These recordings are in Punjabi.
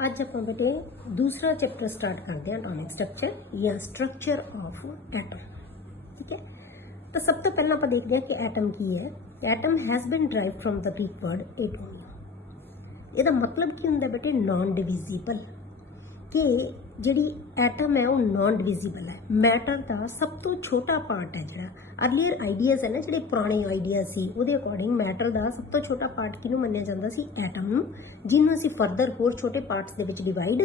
ਅੱਜ ਆਪਾਂ बेटे दूसरा चैप्टर स्टार्ट करते हैं एटॉमिक स्ट्रक्चर या स्ट्रक्चर ऑफ एटम। ठीक है, तो सब तो पहला आप देखते हैं कि एटम की है। Atom has been drive from the Greek word atom. ਇਹਦਾ मतलब की ਹੁੰਦਾ बेटे नॉन डिविजिबल, कि ਜਿਹੜੀ एटम है वो नॉन डिविजिबल है। मैटर का सब तो छोटा पार्ट है ਜਿਹੜਾ अर्लीयर आइडियाज़ है ना, ਜਿਹੜੇ पुराने आइडिया ਸੀ ਉਹਦੇ ਅਕੋਰਡਿੰਗ मैटर का सब तो छोटा पार्ट ਕਿਹਨੂੰ ਮੰਨਿਆ ਜਾਂਦਾ ਸੀ? ਐਟਮ ਨੂੰ, ਜਿਹਨੂੰ ਅਸੀਂ ਫਰਦਰ ਹੋਰ ਛੋਟੇ ਪਾਰਟਸ ਦੇ ਵਿੱਚ ਡਿਵਾਈਡ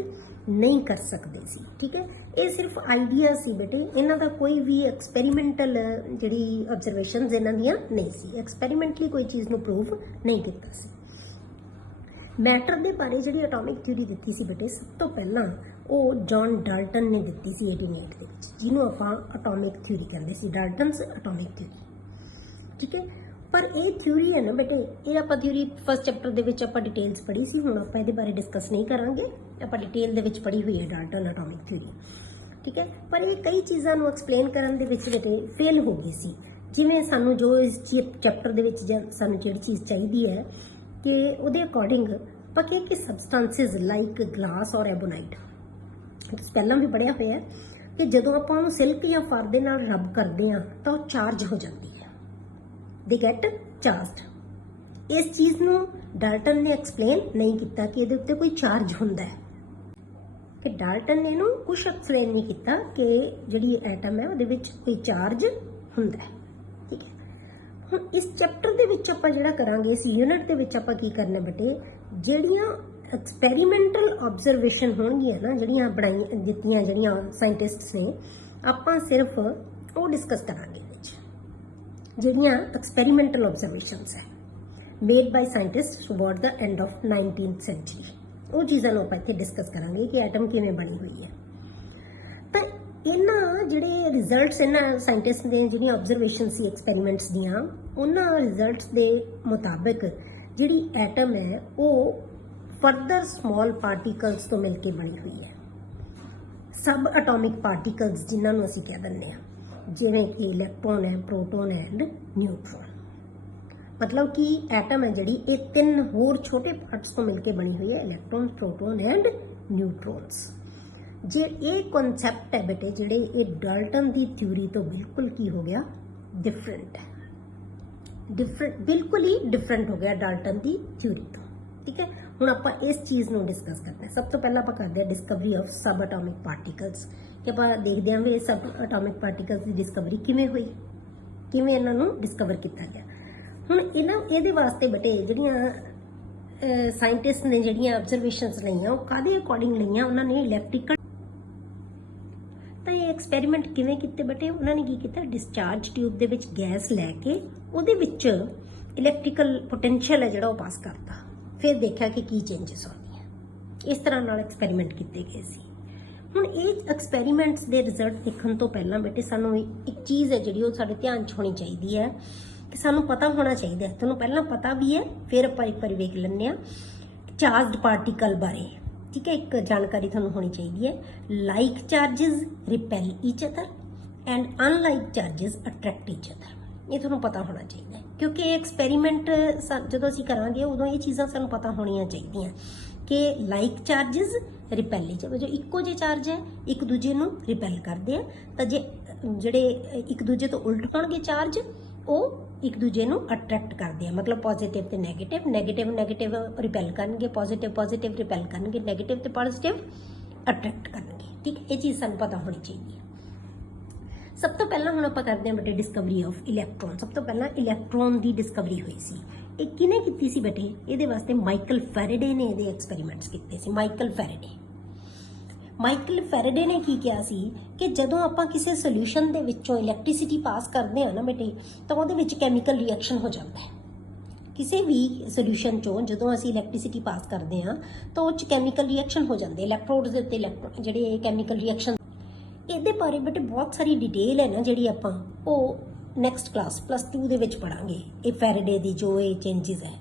ਨਹੀਂ ਕਰ ਸਕਦੇ ਸੀ। ਠੀਕ ਹੈ, ਇਹ ਸਿਰਫ ਆਈਡੀਆ ਸੀ ਬੇਟੇ, ਇਹਨਾਂ ਦਾ ਕੋਈ ਵੀ ਐਕਸਪੈਰੀਮੈਂਟਲ ਜਿਹੜੀ ਆਬਜ਼ਰਵੇਸ਼ਨਸ ਇਹਨਾਂ ਦੀਆਂ ਨਹੀਂ ਸੀ, ਐਕਸਪੈਰੀਮੈਂਟਲੀ ਕੋਈ ਚੀਜ਼ ਨੂੰ ਪ੍ਰੂਵ ਨਹੀਂ ਕੀਤਾ ਸੀ। मैटर के बारे जी एटॉमिक थ्योरी दी सी बेटे सब तो पहला वो जॉन डाल्टन ने दी सी 1808 के, जिन्हों आप एटॉमिक थ्योरी कहते सी, डाल्टन्स एटॉमिक थ्योरी। ठीक है, पर ये थ्योरी है ना बेटे, ये आप थ्योरी फस्ट चैप्टर के आप डिटेल्स पढ़ी सी, हुण आप ये बारे डिस्कस नहीं करांगे, आप डिटेल दे विच पढ़ी हुई है डाल्टन एटॉमिक थ्योरी। ठीक है, पर ये कई चीज़ों को एक्सप्लेन करने दे विच बेटे फेल हो गई सी। जिवें सानू जो इस चैप्टर दे विच सानू जिहड़ी चीज़ चाहिए है कि उहदे अकॉर्डिंग पके कि सबसटेंसिस लाइक ग्लास और एबोनाइट, पहला भी पढ़िया हुआ है कि जदों आपां उहनूं सिल्क या फर दे नाल रब करते हैं तो चार्ज हो जाती है, दे गैट चार्जड। इस चीज़ नूं डाल्टन ने एक्सप्लेन नहीं किया कि इहदे उत्ते कोई चार्ज हुंदा है, कि डाल्टन ने इहनूं कुछ एक्सप्लेन नहीं किया कि जिहड़ी एटम है उहदे विच कोई चार्ज हुंदा है। ठीक है, हुण इस चैप्टर दे विच आपां जिहड़ा करांगे, इस यूनिट दे विच आपां की करना बेटे, ਜਿਹੜੀਆਂ ਐਕਸਪੈਰੀਮੈਂਟਲ ਆਬਜ਼ਰਵੇਸ਼ਨ ਹੋਣਗੀਆਂ ਨਾ, ਜਿਹੜੀਆਂ ਬਣਾਈ ਦਿੱਤੀਆਂ ਜਿਹੜੀਆਂ ਸਾਇੰਟਿਸਟਸ ਨੇ, ਆਪਾਂ ਸਿਰਫ ਉਹ ਡਿਸਕਸ ਕਰਾਂਗੇ ਵਿੱਚ, ਜਿਹੜੀਆਂ ਐਕਸਪੈਰੀਮੈਂਟਲ ਆਬਜ਼ਰਵੇਸ਼ਨਸ ਹੈ made by scientist toward the end of 19th century, ਉਹ ਚੀਜ਼ਾਂ ਨੂੰ ਆਪਾਂ ਇੱਥੇ ਡਿਸਕਸ ਕਰਾਂਗੇ ਕਿ ਐਟਮ ਕਿਵੇਂ ਬਣੀ ਹੋਈ ਹੈ। ਤਾਂ ਇਹਨਾਂ ਜਿਹੜੇ ਰਿਜ਼ਲਟਸ ਇਹਨਾਂ ਸਾਇੰਟਿਸਟ ਦੇ ਜਿਹੜੀਆਂ ਆਬਜ਼ਰਵੇਸ਼ਨ ਸੀ ਐਕਸਪੈਰੀਮੈਂਟਸ ਦੀਆਂ, ਉਹਨਾਂ ਰਿਜ਼ਲਟਸ ਦੇ ਮੁਤਾਬਕ ਜਿਹੜੀ ਐਟਮ है वो फर्दर स्मॉल पार्टिकल्स तो मिलकर बनी हुई है, सब एटॉमिक पार्टिकल्स जिन्होंने असीं कह दिंदे आ, जिवें कि इलैक्ट्रॉन है, प्रोटॉन है एंड न्यूट्रॉन। मतलब कि एटम है जिहड़ी ये तीन होर छोटे पार्ट्स तो मिलकर बनी हुई है, इलैक्ट्रॉन, प्रोटॉन एंड न्यूट्रॉन्स। जे ये कॉन्सैप्ट है बेटे जिहड़े ये डाल्टन की थ्योरी तो बिल्कुल की हो गया डिफरेंट है, बिल्कुल ही डिफरेंट हो गया डाल्टन की थ्योरी तो। ठीक है, हुण आपां इस चीज़ को डिस्कस करते हैं। सब तो पहला आपां करते हैं डिस्कवरी ऑफ सब एटॉमिक पार्टिकल्स, कि आपां देखते हैं भी सब एटॉमिक पार्टिकल्स की डिस्कवरी किवें हुई, किवें इन्हां नूं डिस्कवर किया गया। हुण इहदे वास्ते बेटे जिहड़ियां साइंटिस्ट ने जिहड़ियां ऑब्जरवेशनस लईआं, वो काहदे अकॉर्डिंग लईआं? उन्हां ने इलैक्ट्रिकल एक्सपैरीमेंट किवें कीते बेटे, उन्होंने की किया, discharge tube they which gas लैके उहदे विच इलैक्ट्रिकल पोटेंशियल है जिहड़ा पास करता, फिर देखा कि की चेंजिस आउंदी है। इस तरह नाल एक्सपैरीमेंट किए गए सी। हुण ये एक्सपैरीमेंट्स दे रिजल्ट देखण तो पहला बेटे सानू एक चीज़ है जिहड़ी ओह साडे ध्यान च होनी चाहिदी है, कि सानू पता होना चाहिए, तुहानूं पहला पता भी है, फिर आपां एक बार वेख लैंदे आ चार्जड पार्टिकल बारे। ठीक है, एक जानकारी थानू होनी चाहिए है, like charges repel each other and unlike charges attract each other. ये थानू पता होना चाहिए, क्योंकि एक्सपैरीमेंट जो असीं करांगे उदों ये चीज़ां सानू पता होनियां चाहिए कि like charges repel each other, जो इक्को जे चार्ज है एक दूजे नू रिपेल करते हैं, तो जे जिहड़े एक दूजे तो उल्ट होणगे चार्ज वो एक दूजे नू अट्रैक्ट करते हैं, मतलब पॉजिटिव तो नैगेटिव, नैगेटिव नैगेटिव रिपेल करनगे, पॉजिटिव पॉजिटिव रिपेल करनगे, नैगेटिव तो पॉजिटिव अट्रैक्ट करनगे। ठीक है, ये चीज़ सानू पता होनी चाहिए। सब तो पहला हुण आपां करदे हां बेटे डिस्कवरी ऑफ इलैक्ट्रॉन। सब तो पहला इलैक्ट्रॉन की डिस्कवरी हुई सी। ये किने कीती सी बेटे? इहदे वास्ते माइकल फैराडे ने इहदे एक्सपैरीमेंट्स कीते सी। माइकल फैराडे ने की किया सी कि जदों आपां किसी सोल्यूशन दे विचों इलैक्ट्रिसिटी पास करते हैं ना बेटे, तो उहदे विच कैमिकल रिएक्शन हो जाता है। किसी भी सोल्यूशन चों जदों असीं इलैक्ट्रिसिटी पास करते हैं तो उस कैमिकल रिएक्शन हो जाते, इलैक्ट्रोड्स दे उत्ते इलैक्ट्रॉन जिहड़े कैमिकल रिएक्शन। इहदे बारे बेटे बहुत सारी डिटेल है ना जिहड़ी आपां ओह नैक्सट क्लास +2 दे विच पढ़ांगे। ये फैराडे दी जो ये चेंजिस है,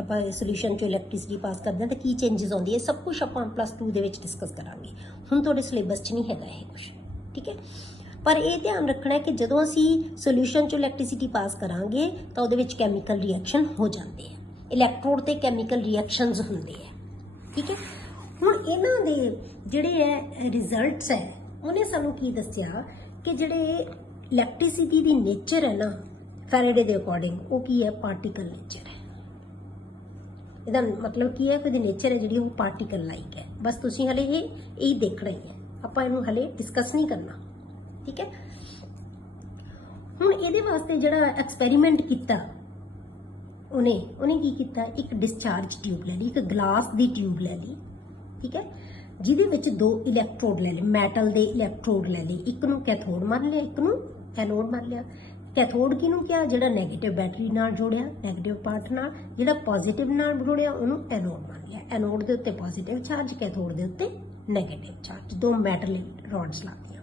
ਆਪਾਂ सोल्यूशन चो इलैक्ट्रिसिटी पास करते हैं तो की चेंजिस आती है, सब कुछ आप +2 दे विच डिस्कस करांगे। हुण तुहाडे सिलेबस च नहीं हैगा ये कुछ। ठीक है, पर यह ध्यान रखना है कि जदों असीं सोल्यूशन चो इलैक्ट्रिसिटी पास करांगे तो उहदे विच कैमिकल रिएक्शन हो जाते हैं, इलैक्ट्रोड ते कैमिकल रिएक्शनस हुंदे हैं। ठीक है, ਹੁਣ ਇਹਨਾਂ ਦੇ ਜਿਹੜੇ ਹੈ ਰਿਜ਼ਲਟਸ ਹੈ ਉਹਨੇ ਸਾਨੂੰ ਕੀ ਦੱਸਿਆ ਕਿ ਜਿਹੜੇ ਇਲੈਕਟ੍ਰਿਸਿਟੀ ਦੀ ਨੇਚਰ ਹੈ ਨਾ ਫੈਰਾਡੇ ਦੇ ਅਕੋਰਡਿੰਗ ਉਹ ਕੀ ਹੈ ਪਾਰਟੀਕਲ ਨੇਚਰ ਹੈ। ਇਹਦਾ ਮਤਲਬ ਕੀ ਹੈ ਕਿ ਉਹਦੀ ਨੇਚਰ ਹੈ ਜਿਹੜੀ ਉਹ ਪਾਰਟੀਕਲ ਲਾਈਕ ਹੈ। ਬਸ ਤੁਸੀਂ ਹਲੇ ਇਹ ਦੇਖਣਾ ਹੀ ਹੈ, ਆਪਾਂ ਇਹਨੂੰ ਹਲੇ ਡਿਸਕਸ ਨਹੀਂ ਕਰਨਾ, ਠੀਕ ਹੈ। ਹੁਣ ਇਹਦੇ ਵਾਸਤੇ ਜਿਹੜਾ ਐਕਸਪੈਰੀਮੈਂਟ ਕੀਤਾ ਉਹਨੇ ਕੀ ਕੀਤਾ, ਇੱਕ ਡਿਸਚਾਰਜ ਟਿਊਬ ਲੈ ਲਈ, ਇੱਕ ਗਲਾਸ ਦੀ ਟਿਊਬ ਲੈ ਲਈ, ਠੀਕ ਹੈ, ਜਿਹਦੇ ਵਿੱਚ 2 ਇਲੈਕਟ੍ਰੋਡ ਲੈ ਲਏ, ਮੈਟਲ ਦੇ ਇਲੈਕਟ੍ਰੋਡ ਲੈ ਲਏ, ਇੱਕ ਨੂੰ ਕੈਥੋਡ ਮੰਨ ਲਿਆ, ਇੱਕ ਨੂੰ ਐਨੋਡ ਮੰਨ ਲਿਆ। ਕੈਥੋਡ ਕਿਹਨੂੰ ਕਿਹਾ, ਜਿਹੜਾ ਨੈਗੇਟਿਵ ਬੈਟਰੀ ਨਾਲ ਜੋੜਿਆ ਨੈਗੇਟਿਵ ਪਾਰਟ ਨਾਲ, ਜਿਹੜਾ ਪੋਜ਼ਿਟਿਵ ਨਾਲ ਜੋੜਿਆ ਉਹਨੂੰ ਐਨੋਡ ਮੰਨ ਲਿਆ। ਐਨੋਡ ਦੇ ਉੱਤੇ ਪੋਜ਼ਿਟਿਵ ਚਾਰਜ, ਕੈਥੋਡ ਦੇ ਉੱਤੇ ਨੈਗੇਟਿਵ ਚਾਰਜ, 2 ਮੈਟਲ ਰੋਡਸ ਲਾਤੀਆਂ।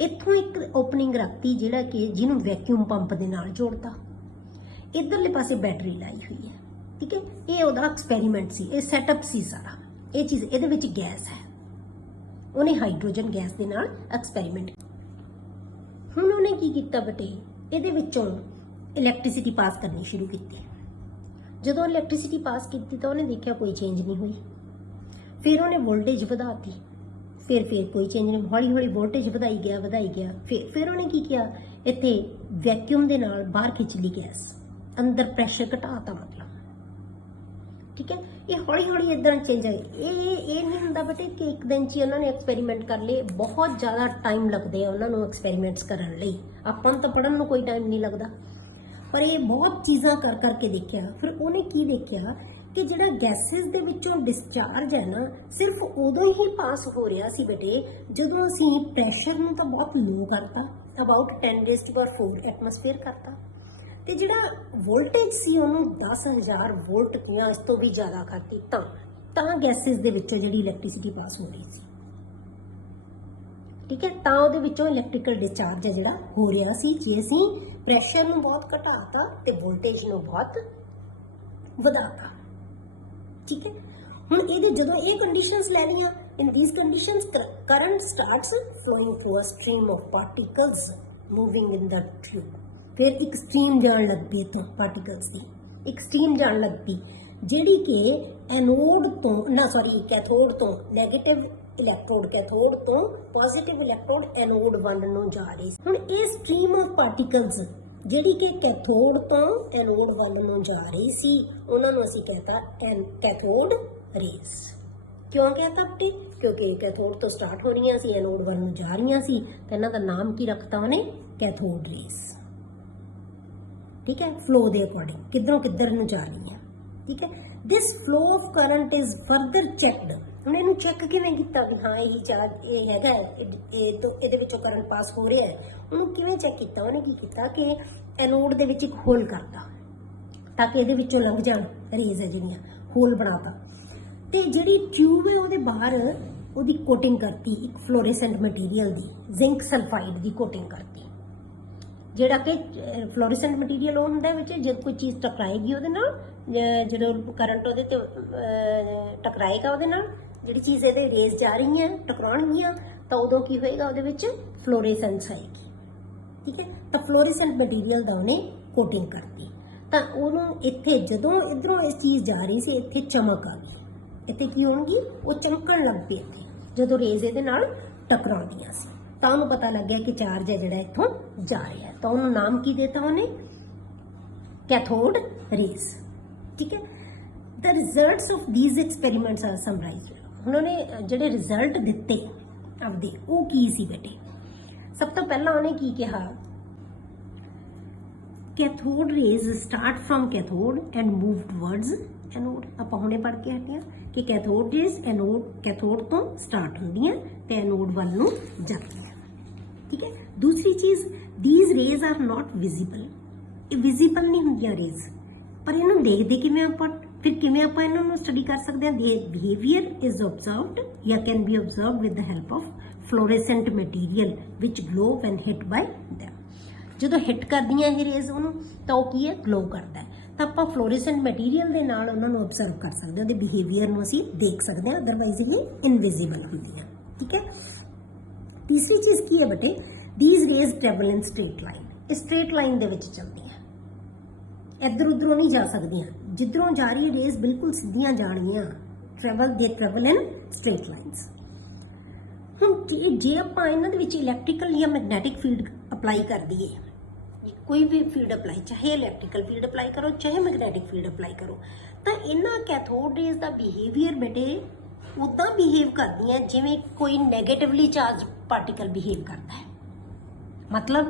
ਇੱਥੋਂ ਇੱਕ ਓਪਨਿੰਗ ਰੱਖਤੀ ਜਿਹੜਾ ਕਿ ਜਿਹਨੂੰ ਵੈਕਿਊਮ ਪੰਪ ਦੇ ਨਾਲ ਜੋੜਤਾ। ਇਧਰਲੇ ਪਾਸੇ ਬੈਟਰੀ ਲਾਈ ਹੋਈ ਹੈ, ਠੀਕ ਹੈ। ਇਹ ਉਹਦਾ ਐਕਸਪੈਰੀਮੈਂਟ ਸੀ, ਇਹ ਸੈਟਅਪ ਸੀ ਸਾਰਾ। ਇਹ ਚੀਜ਼ ਇਹਦੇ ਵਿੱਚ ਗੈਸ ਹੈ, ਉਹਨੇ ਹਾਈਡਰੋਜਨ ਗੈਸ ਦੇ ਨਾਲ ਐਕਸਪੈਰੀਮੈਂਟ। ਹੁਣ ਉਹਨੇ ਕੀ ਕੀਤਾ ਬੇਟੇ, ਇਹਦੇ ਵਿੱਚੋਂ ਇਲੈਕਟ੍ਰਿਸਿਟੀ ਪਾਸ ਕਰਨੀ ਸ਼ੁਰੂ ਕੀਤੀ। ਜਦੋਂ ਇਲੈਕਟ੍ਰਿਸਿਟੀ ਪਾਸ ਕੀਤੀ ਤਾਂ ਉਹਨੇ ਦੇਖਿਆ ਕੋਈ ਚੇਂਜ ਨਹੀਂ ਹੋਈ। ਫਿਰ ਉਹਨੇ ਵੋਲਟੇਜ ਵਧਾਤੀ, ਫਿਰ ਕੋਈ ਚੇਂਜ ਨਹੀਂ, ਹੌਲੀ ਹੌਲੀ ਵੋਲਟੇਜ ਵਧਾਈ ਗਿਆ। ਫਿਰ ਉਹਨੇ ਕੀ ਕੀਤਾ, ਇੱਥੇ ਵੈਕਿਊਮ ਦੇ ਨਾਲ ਬਾਹਰ ਖਿੱਚ ਲਈ ਗੈਸ, ਅੰਦਰ ਪ੍ਰੈਸ਼ਰ ਘਟਾਤਾ ਮਤਲਬ, ਠੀਕ ਹੈ। ਇਹ ਹੌਲੀ ਹੌਲੀ ਇਦਾਂ ਚੇਂਜ ਆਏ। ਇਹ ਨਹੀਂ ਹੁੰਦਾ ਬੇਟੇ ਕਿ ਇੱਕ ਦਿਨ 'ਚ ਉਹਨਾਂ ਨੇ ਐਕਸਪੈਰੀਮੈਂਟ ਕਰ ਲਏ, ਬਹੁਤ ਜ਼ਿਆਦਾ ਟਾਈਮ ਲੱਗਦੇ ਆ ਉਹਨਾਂ ਨੂੰ ਐਕਸਪੈਰੀਮੈਂਟਸ ਕਰਨ ਲਈ। ਆਪਾਂ ਨੂੰ ਤਾਂ ਪੜ੍ਹਨ ਨੂੰ ਕੋਈ ਟਾਈਮ ਨਹੀਂ ਲੱਗਦਾ, ਪਰ ਇਹ ਬਹੁਤ ਚੀਜ਼ਾਂ ਕਰ ਕਰਕੇ ਦੇਖਿਆ। ਫਿਰ ਉਹਨੇ ਕੀ ਦੇਖਿਆ ਕਿ ਜਿਹੜਾ ਗੈਸਿਸ ਦੇ ਵਿੱਚੋਂ ਡਿਸਚਾਰਜ ਹੈ ਨਾ, ਸਿਰਫ ਉਦੋਂ ਹੀ ਪਾਸ ਹੋ ਰਿਹਾ ਸੀ ਬੇਟੇ ਜਦੋਂ ਅਸੀਂ ਪ੍ਰੈਸ਼ਰ ਨੂੰ ਤਾਂ ਬਹੁਤ ਲੋ ਕਰਤਾ, ਅਬਾਊਟ 10⁻⁴ ਐਟਮੋਸਫੇਅਰ ਕਰਤਾ, ਤੇ ਜਿਹੜਾ ਵੋਲਟੇਜ ਸੀ ਉਹਨੂੰ 10,000 ਵੋਲਟ ਜਾਂ ਇਸ ਤੋਂ ਵੀ ਜ਼ਿਆਦਾ ਕਰਤੀ, ਤਾਂ ਗੈਸਿਸ ਦੇ ਵਿੱਚੋਂ ਜਿਹੜੀ ਇਲੈਕਟ੍ਰਿਸਿਟੀ ਪਾਸ ਹੋ ਰਹੀ ਸੀ, ਠੀਕ ਹੈ। ਤਾਂ ਉਹਦੇ ਵਿੱਚੋਂ ਇਲੈਕਟ੍ਰੀਕਲ ਡਿਸਚਾਰਜ ਹੈ ਜਿਹੜਾ ਹੋ ਰਿਹਾ ਸੀ, ਜੇ ਅਸੀਂ ਪ੍ਰੈਸ਼ਰ ਨੂੰ ਬਹੁਤ ਘਟਾਤਾ ਤੇ ਵੋਲਟੇਜ ਨੂੰ ਬਹੁਤ ਵਧਾਤਾ, ਠੀਕ ਹੈ। ਹੁਣ ਇਹਦੇ ਜਦੋਂ ਇਹ ਕੰਡੀਸ਼ਨਸ ਲੈ ਲਈਆਂ, in these conditions current starts flowing through a stream of particles moving in the tube. ਫਿਰ ਇੱਕ ਸਟ੍ਰੀਮ ਜਾਣ ਲੱਗ ਪਈ ਇੱਥੋਂ ਪਾਰਟੀਕਲਸ ਦੀ, ਇੱਕ ਸਟ੍ਰੀਮ ਜਾਣ ਲੱਗ ਪਈ ਜਿਹੜੀ ਕਿ ਕੈਥੋਡ ਤੋਂ ਨੈਗੇਟਿਵ ਇਲੈਕਟ੍ਰੋਡ, ਕੈਥੋਡ ਤੋਂ ਪੋਜ਼ਿਟਿਵ ਇਲੈਕਟ੍ਰੋਡ ਐਨੋਡ ਵੱਲ ਨੂੰ ਜਾ ਰਹੀ ਸੀ। ਹੁਣ ਇਹ ਸਟ੍ਰੀਮ ਆਫ ਪਾਰਟੀਕਲਸ ਜਿਹੜੀ ਕਿ ਕੈਥੋਡ ਤੋਂ ਐਨੋਡ ਵੱਲ ਨੂੰ ਜਾ ਰਹੀ ਸੀ, ਉਹਨਾਂ ਨੂੰ ਅਸੀਂ ਕਹਤਾ ਕੈਥੋਡ ਰੇਜ਼। ਕਿਉਂ ਕਹਤਾ ਬੇਟੇ, ਕਿਉਂਕਿ ਕੈਥੋਡ ਤੋਂ ਸਟਾਰਟ ਹੋ ਰਹੀਆਂ ਸੀ, ਐਨੋਡ ਵੱਲ ਨੂੰ ਜਾ ਰਹੀਆਂ ਸੀ, ਤਾਂ ਇਹਨਾਂ ਦਾ ਨਾਮ ਕੀ ਰੱਖਤਾ ਉਹਨੇ, ਕੈਥੋਡ ਰੇਜ਼, ਠੀਕ ਹੈ। ਫਲੋ ਦੇ ਅਕੋਰਡਿੰਗ ਕਿੱਧਰ ਨੂੰ ਜਾ ਰਹੀ ਹੈ, ਠੀਕ ਹੈ। This flow of current is further checked. ਹੁਣ ਇਹਨੂੰ ਚੈੱਕ ਕਿਵੇਂ ਕੀਤਾ ਵੀ ਹਾਂ ਇਹੀ ਚਾਰਜ ਇਹ ਹੈਗਾ, ਇਹਦੇ ਵਿੱਚੋਂ ਕਰੰਟ ਪਾਸ ਹੋ ਰਿਹਾ ਹੈ। ਉਹਨੂੰ ਕਿਵੇਂ ਚੈੱਕ ਕੀਤਾ, ਉਹਨੇ ਕੀ ਕੀਤਾ ਕਿ ਐਨੋਡ ਦੇ ਵਿੱਚ ਇੱਕ ਹੋਲ ਕਰਤਾ ਤਾਂ ਕਿ ਇਹਦੇ ਵਿੱਚੋਂ ਲੰਘ ਜਾਣ ਰੇਜ਼ ਹੈ ਜਿਹੜੀਆਂ, ਹੋਲ ਬਣਾਤਾ। ਤੇ ਜਿਹੜੀ ਟਿਊਬ ਹੈ ਉਹਦੇ ਬਾਹਰ ਉਹਦੀ ਕੋਟਿੰਗ ਕਰਤੀ ਇੱਕ ਫਲੋਰੈਸੈਂਟ ਮਟੀਰੀਅਲ ਦੀ, ਜ਼ਿੰਕ ਸਲਫਾਈਡ ਦੀ ਕੋਟਿੰਗ ਕਰਤੀ। ਜਿਹੜਾ ਕਿ ਫਲੋਰੈਸੈਂਟ ਮਟੀਰੀਅਲ ਉਹ ਹੁੰਦਾ ਵਿੱਚ ਜਦ ਕੋਈ ਚੀਜ਼ ਟਕਰਾਏਗੀ ਉਹਦੇ ਨਾਲ, ਜਦੋਂ ਕਰੰਟ ਉਹਦੇ ਤੇ ਟਕਰਾਏਗਾ ਉਹਦੇ ਨਾਲ, ਜਿਹੜੀ ਚੀਜ਼ ਇਹਦੇ ਰੇਜ਼ ਜਾ ਰਹੀਆਂ ਟਕਰਾਉਣਗੀਆਂ, ਤਾਂ ਉਦੋਂ ਕੀ ਹੋਏਗਾ, ਉਹਦੇ ਵਿੱਚ ਫਲੋਰੈਸੈਂਸ ਆਏਗੀ, ਠੀਕ ਹੈ। ਤਾਂ ਫਲੋਰੈਸੈਂਟ ਮਟੀਰੀਅਲ ਦਾ ਉਹਨੇ ਕੋਟਿੰਗ ਕਰਤੀ, ਤਾਂ ਉਹਨੂੰ ਇੱਥੇ ਜਦੋਂ ਇਧਰੋਂ ਇਹ ਚੀਜ਼ ਜਾ ਰਹੀ ਸੀ, ਇੱਥੇ ਚਮਕ ਆ ਗਈ। ਇੱਥੇ ਕੀ ਹੋਣਗੀ, ਉਹ ਚਮਕਣ ਲੱਗ ਪਈ ਇੱਥੇ ਜਦੋਂ ਰੇਜ਼ ਇਹਦੇ ਨਾਲ ਟਕਰਾਉਂਦੀਆਂ ਸੀ, ਤਾਂ ਉਹਨੂੰ ਪਤਾ ਲੱਗ ਗਿਆ ਕਿ ਚਾਰਜ ਹੈ ਜਿਹੜਾ ਇੱਥੋਂ ਜਾ ਰਿਹਾ ਹੈ। ਤਾਂ ਉਹਨੂੰ ਨਾਮ ਕੀ ਦਿੱਤਾ ਉਹਨੇ, ਕੈਥੋਡ ਰੇਜ਼, ਠੀਕ ਹੈ। The results of these experiments are summarised. ਹੁਣ ਉਹਨੇ ਜਿਹੜੇ ਰਿਜ਼ਲਟ ਦਿੱਤੇ ਆਪਦੇ ਉਹ ਕੀ ਸੀ ਬੇਟੇ, ਸਭ ਤੋਂ ਪਹਿਲਾਂ ਉਹਨੇ ਕੀ ਕਿਹਾ, cathode rays start from cathode and move towards anode. ਆਪਾਂ ਹੁਣੇ ਪੜ੍ਹ ਕੇ ਹਟੇ ਹਾਂ ਕਿ ਕੈਥੋਡ ਰੇਜ਼ ਕੈਥੋਡ ਤੋਂ ਸਟਾਰਟ ਹੁੰਦੀਆਂ ਤੇ ਐਨੋਡ ਵੱਲ ਨੂੰ ਜਾਂਦੀਆਂ, ਠੀਕ ਹੈ। ਦੂਸਰੀ ਚੀਜ਼, these rays are not visible। ਇਹ ਵਿਜ਼ੀਬਲ ਨਹੀਂ ਹੁੰਦੀਆਂ ਰੇਜ਼, ਪਰ ਇਹਨੂੰ ਦੇਖਦੇ ਕਿਵੇਂ ਆਪਾਂ, ਫਿਰ ਕਿਵੇਂ ਆਪਾਂ ਇਹਨਾਂ ਨੂੰ ਸਟੱਡੀ ਕਰ ਸਕਦੇ ਹਾਂ। their behavior is observed ਜਾਂ can be observed with the help of fluorescent material which glow when hit by them। ਜਦੋਂ ਹਿੱਟ ਕਰਦੀਆਂ ਇਹ ਰੇਜ਼ ਉਹਨੂੰ ਤਾਂ ਉਹ ਕੀ ਹੈ, ਗਲੋ ਕਰਦਾ ਹੈ। ਤਾਂ ਆਪਾਂ ਫਲੋਰੈਸੈਂਟ ਮਟੀਰੀਅਲ ਦੇ ਨਾਲ ਉਹਨਾਂ ਨੂੰ ਅਬਜ਼ਰਵ ਕਰ ਸਕਦੇ ਹਾਂ, ਉਹਦੇ ਬਿਹੇਵੀਅਰ ਨੂੰ ਅਸੀਂ ਦੇਖ ਸਕਦੇ ਹਾਂ, ਅਦਰਵਾਈਜ਼ ਇਹ ਇਨਵਿਜ਼ੀਬਲ ਹੁੰਦੀਆਂ, ਠੀਕ ਹੈ। ਤੀਸਰੀ ਚੀਜ਼ ਕੀ ਹੈ ਬੇਟੇ, these rays travel in straight line। ਇਹ ਸਟ੍ਰੇਟ ਲਾਈਨ ਦੇ ਵਿੱਚ ਚੱਲਦੀਆਂ, ਇੱਧਰ ਉੱਧਰੋਂ ਨਹੀਂ ਜਾ ਸਕਦੀਆਂ। ਜਿੱਧਰੋਂ ਜਾ ਰਹੀ ਰੇਜ਼ ਬਿਲਕੁਲ ਸਿੱਧੀਆਂ ਜਾਣਗੀਆਂ, travel in straight lines. ਹੁਣ ਜੇ ਆਪਾਂ ਇਹਨਾਂ ਦੇ ਵਿੱਚ ਇਲੈਕਟ੍ਰੀਕਲ ਜਾਂ ਮੈਗਨੈਟਿਕ ਫੀਲਡ ਅਪਲਾਈ ਕਰ ਦਈਏ, ਕੋਈ ਵੀ ਫੀਲਡ ਅਪਲਾਈ, ਚਾਹੇ ਇਲੈਕਟ੍ਰੀਕਲ ਫੀਲਡ ਅਪਲਾਈ ਕਰੋ ਚਾਹੇ ਮੈਗਨੈਟਿਕ ਫੀਲਡ ਅਪਲਾਈ ਕਰੋ, ਤਾਂ ਇਹਨਾਂ ਕੈਥੋਡ ਰੇਜ਼ ਦਾ ਬਿਹੇਵੀਅਰ ਬੇਟੇ ਉੱਦਾਂ ਬਿਹੇਵ ਕਰਦੀਆਂ ਜਿਵੇਂ ਕੋਈ ਨੈਗੇਟਿਵਲੀ ਚਾਰਜ ਪਾਰਟੀਕਲ ਬਿਹੇਵ ਕਰਦਾ ਹੈ। मतलब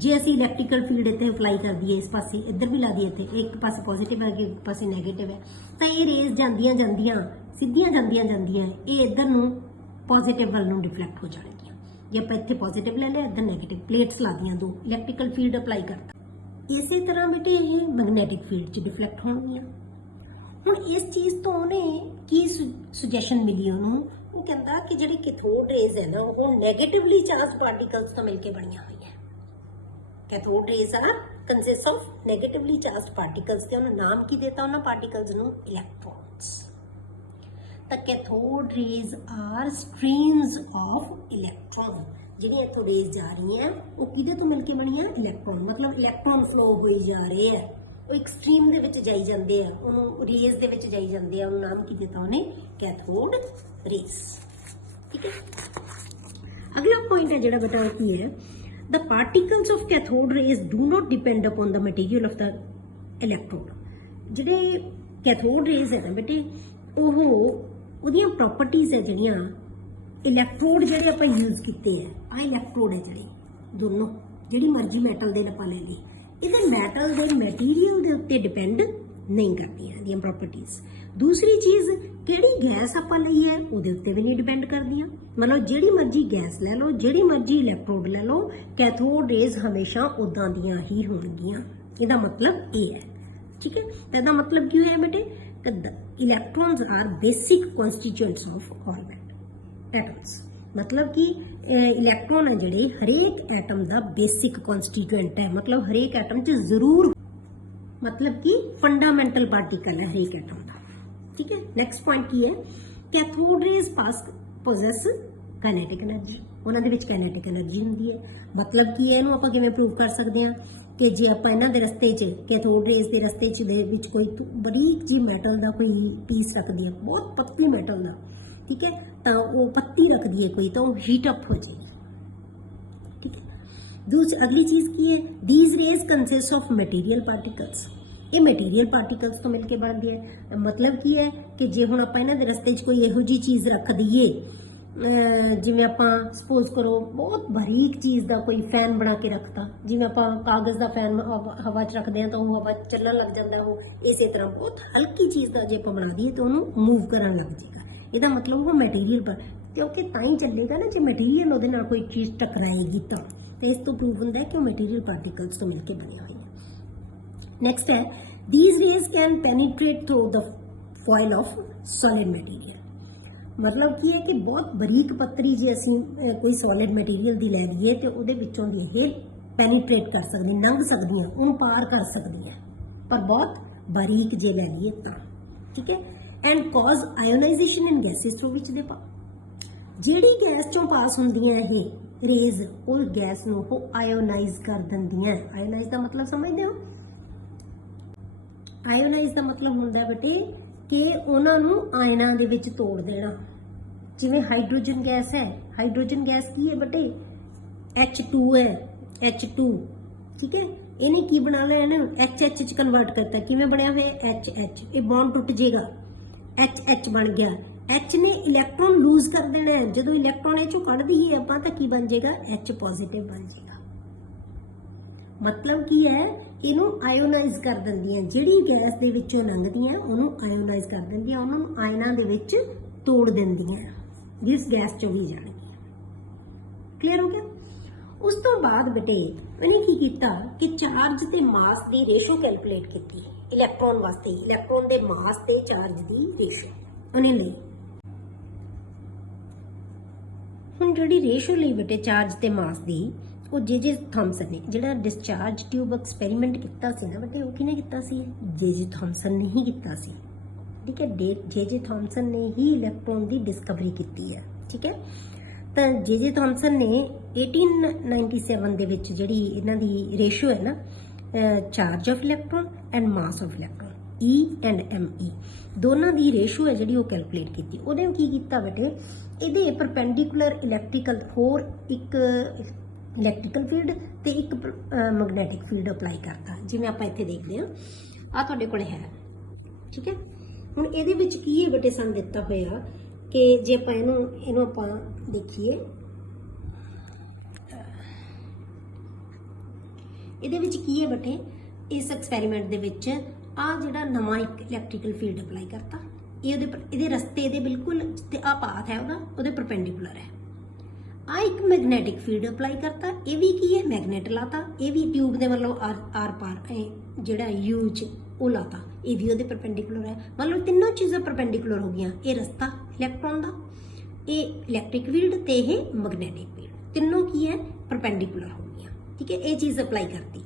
जे असी इलैक्ट्रिकल फील्ड इतने अप्लाई कर दिए, इस पासे इधर भी ला दिए, थे एक पासे पॉजिटिव है एक पासे नैगेटिव है, तो ये रेज जांदियां जांदियां सीधियां जांदियां जांदियां ये इधर नूं पॉजिटिव वाल नूं डिफ्लैक्ट हो जाएगी। जे आप इत्थे पॉजिटिव ले लिया इधर नैगेटिव, प्लेट्स ला दियां दो, इलैक्ट्रिकल फील्ड अप्लाई करता, इसी तरह बेटे ये मैगनैटिक फील्ड च डिफ्लैक्ट होणगियां। हुण इस चीज़ तो उन्हें की सुजैशन मिली उन्होंने, वो कहता कि जिहड़ी कैथोड रेज है ना वो नैगेटिवली चार्ज पार्टिकल्स तो मिलके बणियां होई है। Cathode rays are consist of negatively charged particles, ते उन्होंने नाम की देता उन्होंने पार्टिकल्स नूं इलेक्ट्रॉन्स। तो cathode rays are streams of electron, जिहड़ियां इत्थों रेज जा रही हैं वो किहदे तो मिलके बणियां इलेक्ट्रॉन, मतलब इलेक्ट्रॉन फ्लो होई जा रहे हैं, वो एक स्ट्रीम दे विच जाई जांदे आ, उन्होंने रेज दे विच जाई जांदे आ, उन्होंने नाम की देता उन्हें कैथोड रेज। ठीक है, अगला पॉइंट है जिहड़ा बेटा की है, the particles of cathode rays do not depend upon the material of the electrode। जिहड़े कैथोड रेज है ना बेटे ओह उहदियां प्रॉपर्टीज है जिहड़ियां इलैक्ट्रोड जिहड़े आपां यूज कीते है, आ इलैक्ट्रोड है जिहड़े दोनों जिहड़ी मर्जी मैटल दे आपां ले लई, इहदे मैटल दे मटीरियल दे उत्ते डिपेंड नहीं करदियां इहदियां प्रॉपर्टीज। दूसरी चीज किहड़ी गैस आपां लई है उहदे उत्ते भी नहीं डिपेंड करदियां, मतलब जिहड़ी मर्जी गैस ले लो जिहड़ी मर्जी इलैक्ट्रोड ले लो, कैथोड रेज हमेशा उदां दियां ही होणगियां। इहदा मतलब ये है। ठीक है, तो इहदा मतलब की होया बेटे कि electrons are basic constituents of all atoms, मतलब कि इलैक्ट्रॉन है जिहड़े हरेक एटम दा बेसिक कॉन्स्टिट्यूएंट है, मतलब हरेक एटम च जरूर, मतलब कि फंडामेंटल पार्टिकल है हरेक एटम दा। ठीक है, नेक्स्ट पॉइंट की है, कैथोड रेज पास पोजेस काइनेटिक एनर्जी, उन्होंने विच काइनेटिक एनर्जी हुंदी है। मतलब कि इहनूं आपां किवें प्रूव कर सकते हैं कि जे आपां इन्हां दे रस्ते च कैथोड रेज दे रस्ते च दे विच कोई बरीक जी मैटल दा कोई पीस रख दिए, बहुत पतली मैटल दा, ठीक है, तो वो पत्ती रख दिए कोई तो हीट अप हो जाएगी। ठीक है, दूसरी अगली चीज की है, these raise consist of material particles, ये मटीरियल पार्टिकल्स तो मिलके बनती है। मतलब की है कि जे हुण आपां इन्हां दे रस्ते च कोई इहो जी चीज़ रख दईए, जिवें आपां सपोज करो बहुत बारीक चीज़ दा कोई फैन बना के रखता, जिवें आपां कागज़ दा फैन हवा च रखते हैं तो वो हवा चलण लग जाता, वो इस तरह बहुत हल्की चीज़ का जे आपां बना दईए तो उन्होंने मूव करन लग जाएगा। इसदा मतलब वो मटीरियल पर, क्योंकि तां ही चलेगा ना जे मटीरियल उहदे नाल कोई चीज़ टकराएगी तो इस तो प्रूव होंदा है कि वो मटीरियल पार्टिकल्स तो मिलके बने हुए हैं। नेक्स्ट है, these raise can penetrate through the foil of solid material, मतलब की है कि बहुत बरीक पत्तरी जे असीं कोई सॉलिड मटीरियल दी लै लईए तो उहदे विचों दी ये पेनिट्रेट कर सकदी, लंघ सकदी, उन पार कर सकदी है, पर बहुत बारीक जे लै लईए तां। ठीक है, and cause ionisation in gases through which they pass, जिहड़ी गैस चों पास हुंदियां ये रेज उस गैस नूं वो आयोनाइज कर दिंदियां। आयोनाइज दा मतलब समझदे हो? आयोनाइज का मतलब होंदा बेटे कि उन्होंने आयना दे विच तोड़ देना। जिवें हाइड्रोजन गैस है, हाइड्रोजन गैस की है बेटे H2 है, H2, ठीक है, इन्हें की बना लिया, HH च कन्वर्ट करता, किवें बनया हुआ HH, ये बॉन्ड टुट जाएगा, HH बन गया, H ने इलैक्ट्रॉन लूज कर देना है, जो इलैक्ट्रॉन इचों कढ़ दईए आपां तां की बन जाएगा, H पॉजिटिव बन जाएगा। मतलब की है, इनू आयोनाइज कर दिंदियां, जिहड़ी गैस दे विचों लंघदियां उहनूं आयोनाइज कर दिंदियां, उहनूं आयना दे विच तोड़ दिंदियां, जिस गैस चों भी जाणगी। क्लीयर हो गया? उस तो बाद बेटे उन्हें की कीता कि चार्ज ते मास दी रेशो कैलकुलेट कीती इलैक्ट्रॉन वास्ते, इलैक्ट्रॉन दे मास ते चार्ज दी रेशो उन्हें लई। हुण जिहड़ी रेशो लई बेटे चार्ज ते मास दी, वो जे थॉमसन ने जिहड़ा डिस्चार्ज ट्यूब एक्सपैरीमेंट किया सी ना बेटे, वो किने किया सी? जे थॉमसन ने ही किया सी। ठीक है, जे थॉमसन ने ही इलैक्ट्रॉन की डिस्कवरी की है। ठीक है, तो जे थॉमसन ने 1897 दे विच जिहड़ी इन्हां दी रेशो है ना, charge of electron and mass of electron, E and ME दोनों की रेशो है जी कैलकुलेट की। ਉਹਨੇ ਕੀ ਕੀਤਾ ਬੇਟੇ, ਇਹਦੇ परपेंडिकुलर इलैक्ट्रिकल होर एक इलैक्ट्रिकल फील्ड ਤੇ एक मैगनैटिक फील्ड अप्लाई करता, जिवें ਆਪਾਂ ਇੱਥੇ ਦੇਖਦੇ ਹਾਂ ਆ ਤੁਹਾਡੇ ਕੋਲ है। ठीक है, ਹੁਣ ਇਹਦੇ ਵਿੱਚ ਕੀ ਹੈ ਬੇਟੇ, ਸਾਨੂੰ ਦਿੱਤਾ ਹੋਇਆ ਕਿ ਜੇ ਆਪਾਂ ਇਹਨੂੰ ਆਪਾਂ ਦੇਖੀਏ, ਇਹਦੇ ਵਿੱਚ ਕੀ ਹੈ ਬੇਟੇ, इस एक्सपैरीमेंट ਦੇ ਵਿੱਚ ਆ ਜਿਹੜਾ ਨਵਾਂ ਇੱਕ ਇਲੈਕਟ੍ਰੀਕਲ ਫੀਲਡ ਅਪਲਾਈ ਕਰਤਾ, ਇਹਦੇ ਰਸਤੇ ਦੇ ਬਿਲਕੁਲ ਤੇ ਆ ਪਾਥ ਹੈ ਉਹਦੇ ਪਰਪੈਂਡੀਕੂਲਰ ਹੈ। ਆ ਇੱਕ ਮੈਗਨੈਟਿਕ ਫੀਲਡ ਅਪਲਾਈ ਕਰਤਾ, ਇਹ ਵੀ ਕੀ ਹੈ ਮੈਗਨੇਟ ਲਾਤਾ, ਇਹ ਵੀ ਟਿਊਬ ਦੇ ਮਤਲਬ ਆਰ ਪਾਰ ਜਿਹੜਾ ਯੂ ਚ ਉਹ ਲਾਤਾ, ਇਹ ਵੀ ਉਹਦੇ ਪਰਪੈਂਡੀਕੂਲਰ ਹੈ। ਮਤਲਬ ਤਿੰਨੋਂ ਚੀਜ਼ਾਂ ਪਰਪੈਂਡੀਕੂਲਰ ਹੋ ਗਈਆਂ, ਇਹ ਰਸਤਾ ਇਲੈਕਟ੍ਰੋਨ ਦਾ, ਇਹ ਇਲੈਕਟ੍ਰਿਕ ਫੀਲਡ ਤੇ ਇਹ ਮੈਗਨੈਟਿਕ ਫੀਲਡ, ਤਿੰਨੋਂ ਕੀ ਹੈ परपेंडिकुलर हो गया। ठीक है, ये चीज़ अप्लाई करती।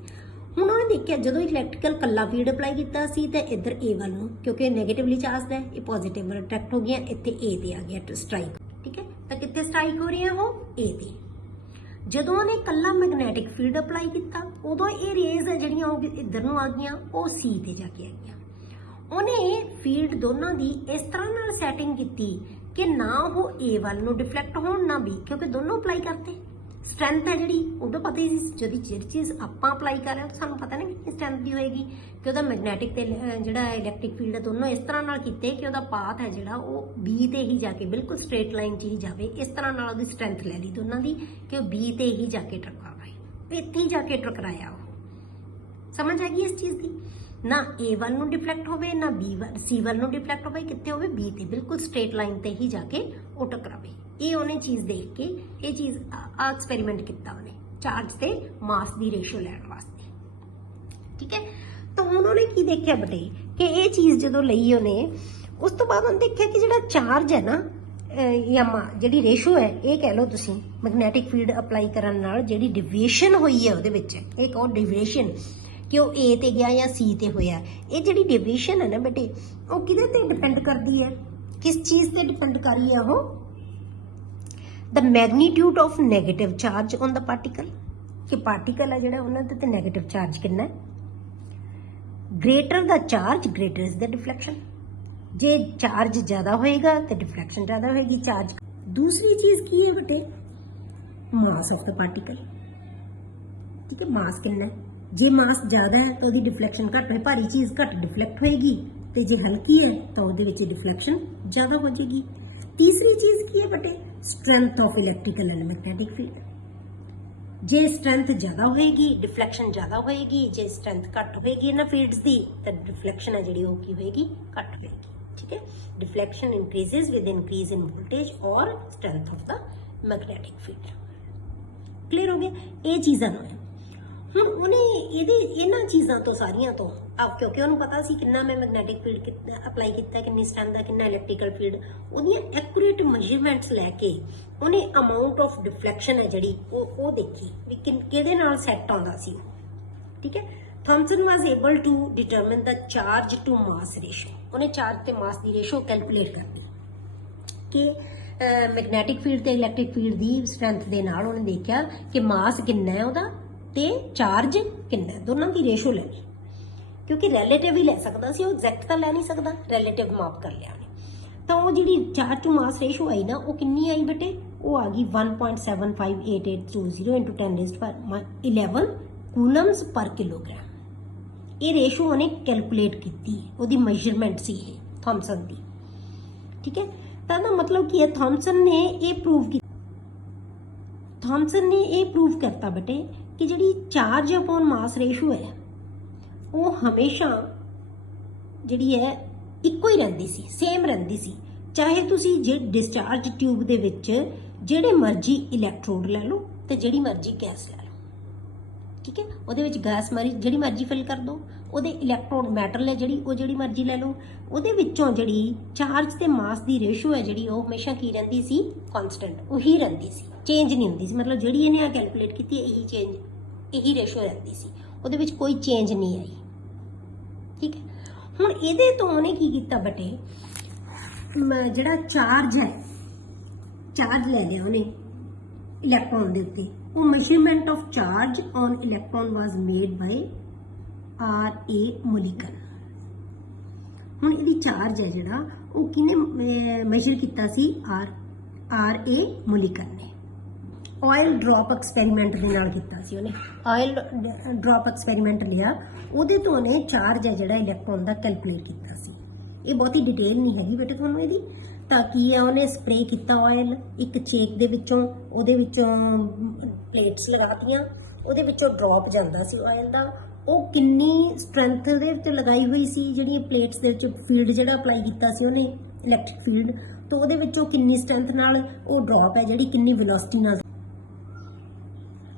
ਹੁਣ ਉਹਨੇ ਦੇਖਿਆ ਜਦੋਂ ਇਲੈਕਟ੍ਰੀਕਲ ਕੱਲਾ ਫੀਲਡ ਅਪਲਾਈ ਕੀਤਾ ਸੀ ਤੇ ਇੱਧਰ A ਵੱਲ ਨੂੰ, ਕਿਉਂਕਿ ਨੈਗੇਟਿਵਲੀ ਚਾਰਜਡ ਹੈ, ਇਹ ਪੋਜ਼ਿਟਿਵ ਵੱਲ ਅਟਰੈਕਟ ਹੋ ਗਿਆ, ਇੱਥੇ A ਤੇ ਆ ਗਿਆ ਸਟ੍ਰਾਈਕ। ਠੀਕ ਹੈ, ਤਾਂ ਕਿੱਥੇ ਸਟ੍ਰਾਈਕ ਹੋ ਰਹੀ ਹੈ ਉਹ A ਤੇ। ਜਦੋਂ ਉਹਨੇ ਕੱਲਾ ਮੈਗਨੈਟਿਕ ਫੀਲਡ ਅਪਲਾਈ ਕੀਤਾ ਉਦੋਂ ਇਹ ਰੇਜ਼ ਹੈ ਜਿਹੜੀਆਂ ਉਹ ਇੱਧਰ ਨੂੰ ਆ ਗਈਆਂ, ਉਹ C ਤੇ ਜਾ ਕੇ ਆ ਗਈਆਂ। ਉਹਨੇ ਫੀਲਡ ਦੋਨਾਂ ਦੀ ਇਸ ਤਰ੍ਹਾਂ ਨਾਲ ਸੈਟਿੰਗ ਕੀਤੀ ਕਿ ਨਾ ਉਹ A ਵੱਲ ਨੂੰ ਡਿਫਲੈਕਟ ਹੋਣ ਨਾ B, ਕਿਉਂਕਿ ਦੋਨੋਂ ਅਪਲਾਈ ਕਰਤੇ। स्ट्रेंथ है जी उदो पता ही जब जी चीज़ आप अप्लाई कर रहे हो तो सानू पता नहीं कि स्ट्रेंथ की होएगी कि वह मैगनैटिक जोड़ा इलैक्ट्रिक फील्ड है दोनों इस तरह नाल कीते कि वह पाथ है जोड़ा वो बी ते ही जाके बिल्कुल स्ट्रेट लाइन च ही जाए, इस तरह नाल उसकी स्ट्रेंथ ले ली दोनों की कि वह बी ते ही जाके टकराए, इत्थे ही जाके टकराया। समझ आ गई इस चीज़ की, ना ए वाल नूं डिफलैक्ट होवे ना बी वाल सी वाल नूं डिफलैक्ट होवे, कित्ते होवे बी ते बिल्कुल स्ट्रेट लाइन ते ही जाके वो टकरावे। ये उन्हें चीज़ देख के ये चीज़ एक्सपेरीमेंट किया उन्हें चार्ज से मास की रेशो लैण वास्ते। ठीक है, तो उन्होंने की देखा बेटे कि ये चीज़ जो लई उन्हें, उस तो बाद उन्हें देखा कि जो चार्ज है ना या जी रेशो है, ये कह लो तुसी मैगनैटिक फील्ड अप्लाई करन नाल जिहड़ी डिविएशन हुई है उहदे विच, एक और डिविएशन कि वो ए ते गया या सी ते होया, ये जिहड़ी डिविएशन है ना बेटे वो किहदे ते डिपेंड करती है, किस चीज़ ते डिपेंड कर रही है वो, the magnitude of negative charge on the particle, कि पार्टिकल है जो उन्होंने ते नैगेटिव चार्ज कितना है। Greater the charge greater is the deflection, जे चार्ज ज़्यादा होएगा तो डिफ्लैक्शन ज़्यादा होएगी चार्ज। दूसरी चीज़ की है बेटे मास ऑफ द पार्टिकल। ठीक है, मास कितना है, जे मास ज़्यादा है तो उसकी डिफ्लैक्शन घट है, भारी चीज़ घट डिफ्लैक्ट होएगी, तो जे हल्की है तो उसदे डिफ्लैक्शन ज़्यादा हो जाएगी। तीसरी चीज़ की है बेटे strength of electrical and magnetic field, J strength ज़्यादा होएगी डिफ्लैक्शन ज़्यादा होएगी, जे स्ट्रेंथ घट होएगी इन्हां फील्ड्स की तो डिफ्लैक्शन है जी की होएगी घट होएगी। ठीक है, deflection increases with increase in voltage और strength of the magnetic field. Clear हो गया, ये चीज़ां है। हुण उन्हें इन्हां चीज़ां तो सारियां तो क्योंकि उन्होंने पता सी कितना मैं मैगनैटिक फील्ड अप्लाई किया, कितनी स्ट्रेंथ है, कितना इलैक्ट्रिकल फील्ड, उहदियां एक्यूरेट मेजरमेंट्स लैके उन्हें अमाउंट ऑफ डिफ्लैक्शन है जी वो देखी भी किहदे नाल सैट आउंदा सी। ठीक है, Thomson was able to determine the charge to mass ratio, उन्हें चार्ज ते मास की रेशो कैलकुलेट कर दी कि मैगनैटिक फील्ड ते इलैक्ट्रिक फील्ड की स्ट्रेंथ के नाल उन्हें देखा कि मास कितना है उहदा ते चार्ज कितना है, दोनों की रेशो ले ली, क्योंकि रिलेटिव ही ले सकता सी, एग्जैक्ट तो लै नहीं सकता, रिलेटिव माप कर लिया उन्हें। तो वो जी चार्ज टू मास रेशो आई ना वो कितनी आई बेटे, वो आ गई 1.75820 इंटू 10⁻11 कूलम्स पर किलोग्राम। ये रेशो उन्हें कैलकुलेट की, वो मेजरमेंट सी थॉमसन की। ठीक है, तो मतलब की है थॉमसन ने ये प्रूव की, थॉमसन ने ये प्रूव करता बेटे कि जी चार्ज अपॉन मास रेशो है वो हमेशा जी है इको ही रहिंदी सी, सेम रहिंदी सी, चाहे तुसी जे डिस्चार्ज ट्यूब दे विच जेड़े मर्जी इलैक्ट्रोड लै लो ते जेड़ी मर्जी गैस लै लो। ठीक है, उहदे विच गैस जेड़ी मर्जी फिल कर दो, उहदे इलैक्ट्रोड मैटल है जेड़ी मर्जी लै लो, उहदे विचों जेड़ी चार्ज ते मास की रेशो है जी हमेशा की रहिंदी सी, कॉन्सटेंट उही रहिंदी सी, चेंज नहीं हुंदी सी। मतलब जिहड़ी इहने कैलकुलेट कीती यही चेंज यही रेशो रहिंदी सी, उहदे विच कोई चेंज नहीं आई। ठीक है, हुण इहदे तो उन्हें की कीता बेटे जिहड़ा चार्ज है, चार्ज ले लिया उन्हें इलैक्ट्रॉन दे उत्ते, वो measurement of charge on electron was made by R.A. Mulliken. ਹੁਣ ਇਹਦੀ ਚਾਰਜ ਹੈ ਜਿਹੜਾ ਉਹ ਕਿਹਨੇ ਮੈਜ਼ਰ ਕੀਤਾ ਸੀ? ਆਰ ਏ ਮੁਲਿਕਨ ਨੇ ਆਇਲ ਡ੍ਰੌਪ ਐਕਸਪੈਰੀਮੈਂਟ ਦੇ ਨਾਲ ਕੀਤਾ ਸੀ ਉਹਨੇ। ਆਇਲ ਡ੍ਰੌਪ ਐਕਸਪੈਰੀਮੈਂਟ ਲਿਆ, ਉਹਦੇ ਤੋਂ ਉਹਨੇ ਚਾਰਜ ਹੈ ਜਿਹੜਾ ਇਲੈਕਟ੍ਰੋਨ ਦਾ ਕੈਲਕੂਲੇਟ ਕੀਤਾ ਸੀ। ਇਹ ਬਹੁਤੀ ਡਿਟੇਲ ਨਹੀਂ ਹੈਗੀ ਬੇਟੇ ਤੁਹਾਨੂੰ ਇਹਦੀ। ਤਾਂ ਕੀ ਹੈ, ਉਹਨੇ ਸਪਰੇ ਕੀਤਾ ਆਇਲ ਇੱਕ ਚੇਕ ਦੇ ਵਿੱਚੋਂ, ਉਹਦੇ ਵਿੱਚੋਂ ਪਲੇਟਸ ਲਗਾਤੀਆਂ, ਉਹਦੇ ਵਿੱਚੋਂ ਡ੍ਰੌਪ ਜਾਂਦਾ ਸੀ ਆਇਲ ਦਾ। ਉਹ ਕਿੰਨੀ ਸਟਰੈਂਥ ਦੇ ਵਿੱਚ ਲਗਾਈ ਹੋਈ ਸੀ, ਜਿਹੜੀਆਂ ਪਲੇਟਸ ਦੇ ਵਿੱਚ ਫੀਲਡ ਜਿਹੜਾ ਅਪਲਾਈ ਕੀਤਾ ਸੀ ਉਹਨੇ ਇਲੈਕਟ੍ਰਿਕ ਫੀਲਡ, ਤਾਂ ਉਹਦੇ ਵਿੱਚੋਂ ਕਿੰਨੀ ਸਟਰੈਂਥ ਨਾਲ ਉਹ ਡ੍ਰੌਪ ਹੈ ਜਿਹੜੀ ਕਿੰਨੀ ਵੈਲੋਸਿਟੀ ਨਾਲ।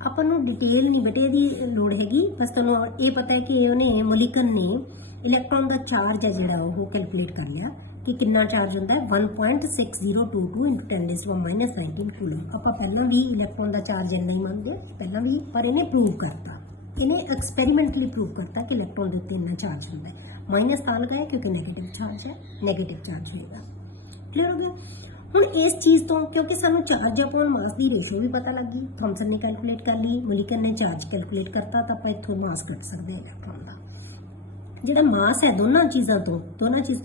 ਆਪਾਂ ਨੂੰ ਡਿਟੇਲ ਨਹੀਂ ਬੇਟੇ ਇਹਦੀ ਲੋੜ ਹੈਗੀ, ਬਸ ਤੁਹਾਨੂੰ ਇਹ ਪਤਾ ਹੈ ਕਿ ਉਹਨੇ ਮੁਲਿਕਨ ਨੇ ਇਲੈਕਟ੍ਰੋਨ ਦਾ ਚਾਰਜ ਹੈ ਜਿਹੜਾ ਉਹ ਕੈਲਕੂਲੇਟ ਕਰ ਲਿਆ ਕਿ ਕਿੰਨਾ ਚਾਰਜ ਹੁੰਦਾ ਹੈ 1.6022 × 10⁻⁻19 ਕੂਲਮ। ਆਪਾਂ ਪਹਿਲਾਂ ਵੀ ਇਲੈਕਟ੍ਰੋਨ ਦਾ ਚਾਰਜ ਇੰਨਾ ਹੀ ਮੰਨਦੇ ਪਹਿਲਾਂ ਵੀ, ਪਰ ਇਹਨੇ ਪ੍ਰੂਵ ਕਰਤਾ, ਇਹਨੇ ਐਕਸਪੈਰੀਮੈਂਟਲੀ ਪ੍ਰੂਵ ਕਰਤਾ ਕਿ ਇਲੈਕਟ੍ਰੋਨ ਦੇ ਉੱਤੇ ਇੰਨਾ ਚਾਰਜ ਹੁੰਦਾ ਹੈ। ਮਾਈਨਸ ਤਾਂ ਲਗਾਇਆ ਕਿਉਂਕਿ ਨੈਗੇਟਿਵ ਚਾਰਜ ਹੈ, ਨੈਗੇਟਿਵ ਚਾਰਜ ਹੋਏਗਾ। ਕਲੀਅਰ ਹੋ ਗਿਆ? ਹੁਣ ਇਸ ਚੀਜ਼ ਤੋਂ ਕਿਉਂਕਿ ਸਾਨੂੰ ਚਾਰਜ ਅਪੋਨ ਮਾਸ ਦੀ ਰੇਸ਼ੋ ਵੀ ਪਤਾ ਲੱਗ ਗਈ, ਥੌਮਸਨ ਨੇ ਕੈਲਕੂਲੇਟ ਕਰ ਲਈ, ਮੁਲਿਕਨ ਨੇ ਚਾਰਜ ਕੈਲਕੂਲੇਟ ਕਰਤਾ, ਤਾਂ ਆਪਾਂ ਇੱਥੋਂ ਮਾਸ ਕੱਢ ਸਕਦੇ ਹਾਂ ਇਲੈਕਟ੍ਰੋਨ ਦਾ। ਜਿਹੜਾ ਮਾਸ ਹੈ ਦੋਨਾਂ ਚੀਜ਼ਾਂ ਤੋਂ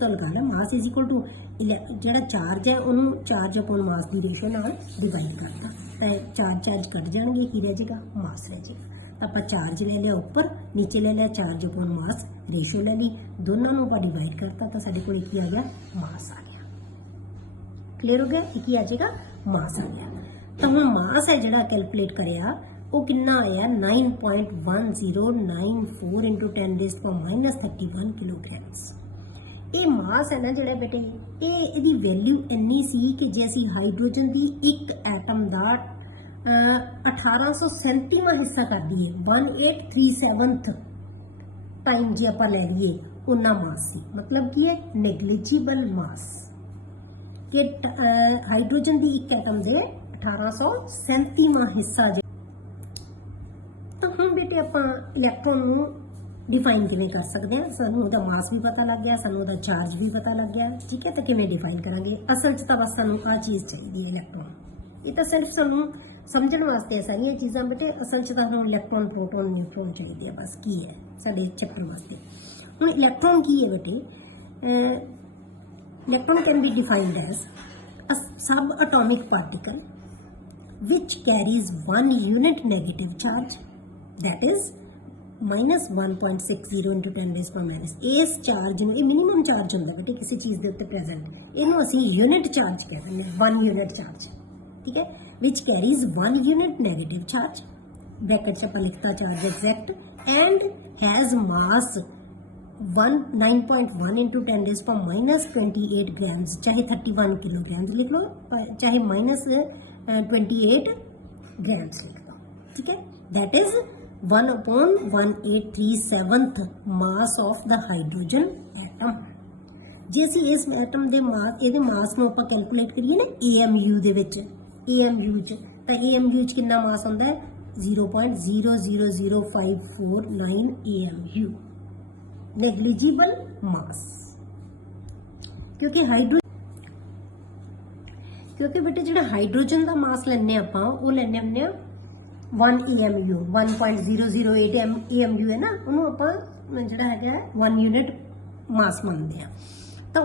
ਲਗਾ ਲਾ, ਮਾਸ ਇਜ਼ ਇਕੁਅਲ ਟੂ ਜਿਹੜਾ ਚਾਰਜ ਹੈ ਉਹਨੂੰ ਚਾਰਜ ਅਪੋਨ ਮਾਸ ਦੀ ਰੇਸ਼ੋ ਨਾਲ ਡਿਵਾਈਡ ਕਰਤਾ, ਤਾਂ ਚਾਰਜ ਕੱਢ ਜਾਣਗੇ, ਕੀ ਰਹਿ ਜਾਏਗਾ? ਮਾਸ ਰਹਿ ਜਾਏਗਾ। ਤਾਂ ਆਪਾਂ ਚਾਰਜ ਲੈ ਲਿਆ ਉੱਪਰ, ਨੀਚੇ ਲੈ ਲਿਆ ਚਾਰਜ ਅਪੋਨ ਮਾਸ ਰੇਸ਼ੋ ਲੈ ਲਈ, ਦੋਨਾਂ ਨੂੰ ਆਪਾਂ ਡਿਵਾਈਡ ਕਰਤਾ, ਤਾਂ ਸਾਡੇ ਕੋਲ ਕੀ ਆ ਗਿਆ? ਮਾਸ ਆ ਗਿਆ। ਕਲੀਅਰ ਹੋ ਗਿਆ? ਇਹ ਕੀ ਆ ਜਾਏਗਾ? ਮਾਸ ਆ ਗਿਆ। ਤਾਂ ਹੁਣ ਮਾਸ ਹੈ ਜਿਹੜਾ ਕੈਲਕੂਲੇਟ ਕਰਿਆ ਉਹ ਕਿੰਨਾ ਆਇਆ? 9.1094 × 10⁻31 ਕਿਲੋਗ੍ਰਾਮਸ। ਇਹ ਮਾਸ ਹੈ ਨਾ ਜਿਹੜਾ ਬੇਟੇ, ਇਹਦੀ ਵੈਲਿਊ ਇੰਨੀ ਸੀ ਕਿ ਜੇ ਅਸੀਂ ਹਾਈਡਰੋਜਨ ਦੀ ਇੱਕ ਐਟਮ ਦਾ 1837ਵਾਂ ਹਿੱਸਾ ਕਰ ਦਈਏ, 1837th ਟਾਈਮ ਜੇ ਆਪਾਂ ਲੈ ਲਈਏ, ਉਨਾ ਮਾਸ ਸੀ। ਮਤਲਬ ਕੀ ਹੈ? ਨੈਗਲੀਜੀਬਲ ਮਾਸ, ਕਿ ਹਾਈਡਰੋਜਨ ਦੀ ਇੱਕ ਐਟਮ ਦੇ 1837ਵਾਂ ਹਿੱਸਾ। ਤਾਂ ਹੁਣ ਬੇਟੇ ਆਪਾਂ ਇਲੈਕਟ੍ਰੋਨ ਨੂੰ ਡਿਫਾਈਨ ਕਿਵੇਂ ਕਰ ਸਕਦੇ ਹਾਂ? ਸਾਨੂੰ ਉਹਦਾ ਮਾਸ ਵੀ ਪਤਾ ਲੱਗ ਗਿਆ, ਸਾਨੂੰ ਉਹਦਾ ਚਾਰਜ ਵੀ ਪਤਾ ਲੱਗ ਗਿਆ, ਠੀਕ ਹੈ। ਤਾਂ ਕਿਵੇਂ ਡਿਫਾਈਨ ਕਰਾਂਗੇ? ਅਸਲ 'ਚ ਤਾਂ ਬਸ ਸਾਨੂੰ ਆਹ ਚੀਜ਼ ਚਾਹੀਦੀ ਹੈ, ਇਲੈਕਟ੍ਰੋਨ। ਇਹ ਤਾਂ ਸਿਰਫ ਸਾਨੂੰ ਸਮਝਣ ਵਾਸਤੇ ਸਾਰੀਆਂ ਚੀਜ਼ਾਂ ਬੇਟੇ, ਅਸਲ 'ਚ ਤਾਂ ਸਾਨੂੰ ਇਲੈਕਟ੍ਰੋਨ, ਪ੍ਰੋਟੋਨ, ਨਿਊਟਰੋਨ ਚਾਹੀਦੇ ਆ, ਬਸ ਕੀ ਹੈ ਸਾਡੇ ਚੈਪਟਰ ਵਾਸਤੇ। ਹੁਣ ਇਲੈਕਟ੍ਰੋਨ ਕੀ ਹੈ ਬੇਟੇ? Electron can be defined as a subatomic particle which carries one unit negative charge, that is -1.60 × 10⁻⁻। ਇਸ ਚਾਰਜ ਨੂੰ, ਇਹ ਮਿਨੀਮਮ ਚਾਰਜ ਹੁੰਦਾ ਬੇਟੇ ਕਿਸੇ ਚੀਜ਼ ਦੇ ਉੱਤੇ ਪ੍ਰੈਜ਼ੈਂਟ, ਇਹਨੂੰ ਅਸੀਂ ਯੂਨਿਟ ਚਾਰਜ ਕਹਿੰਦੇ ਹਾਂ, 1 ਯੂਨਿਟ ਚਾਰਜ, ਠੀਕ ਹੈ। which carries 1 unit negative charge, bracket 'ਚ ਆਪਾਂ ਲਿਖਤਾ charge exact, and has mass 9.1 × 10⁻⁻28 grams, चाहे 31 किलोग्राम्स लिख लो, चाहे -28 grams लिख लो, ठीक है। That is 1/1837th mass of the hydrogen atom. जे असीं इस एटम दे मास, इहदे मास नूं आपां कैलकुलेट करिए ना AMU दे विच, AMU च, तां AMU च किन्ना मास हुंदा है? 0.000549 AMU, नेगलिजिबल मास। क्योंकि बेटे जो हाइड्रोजन का मास लेने आप लेने हमने 1 AMU, 1.008 AMU है ना, उन्होंने जो है 1 यूनिट मास मानते हैं। तो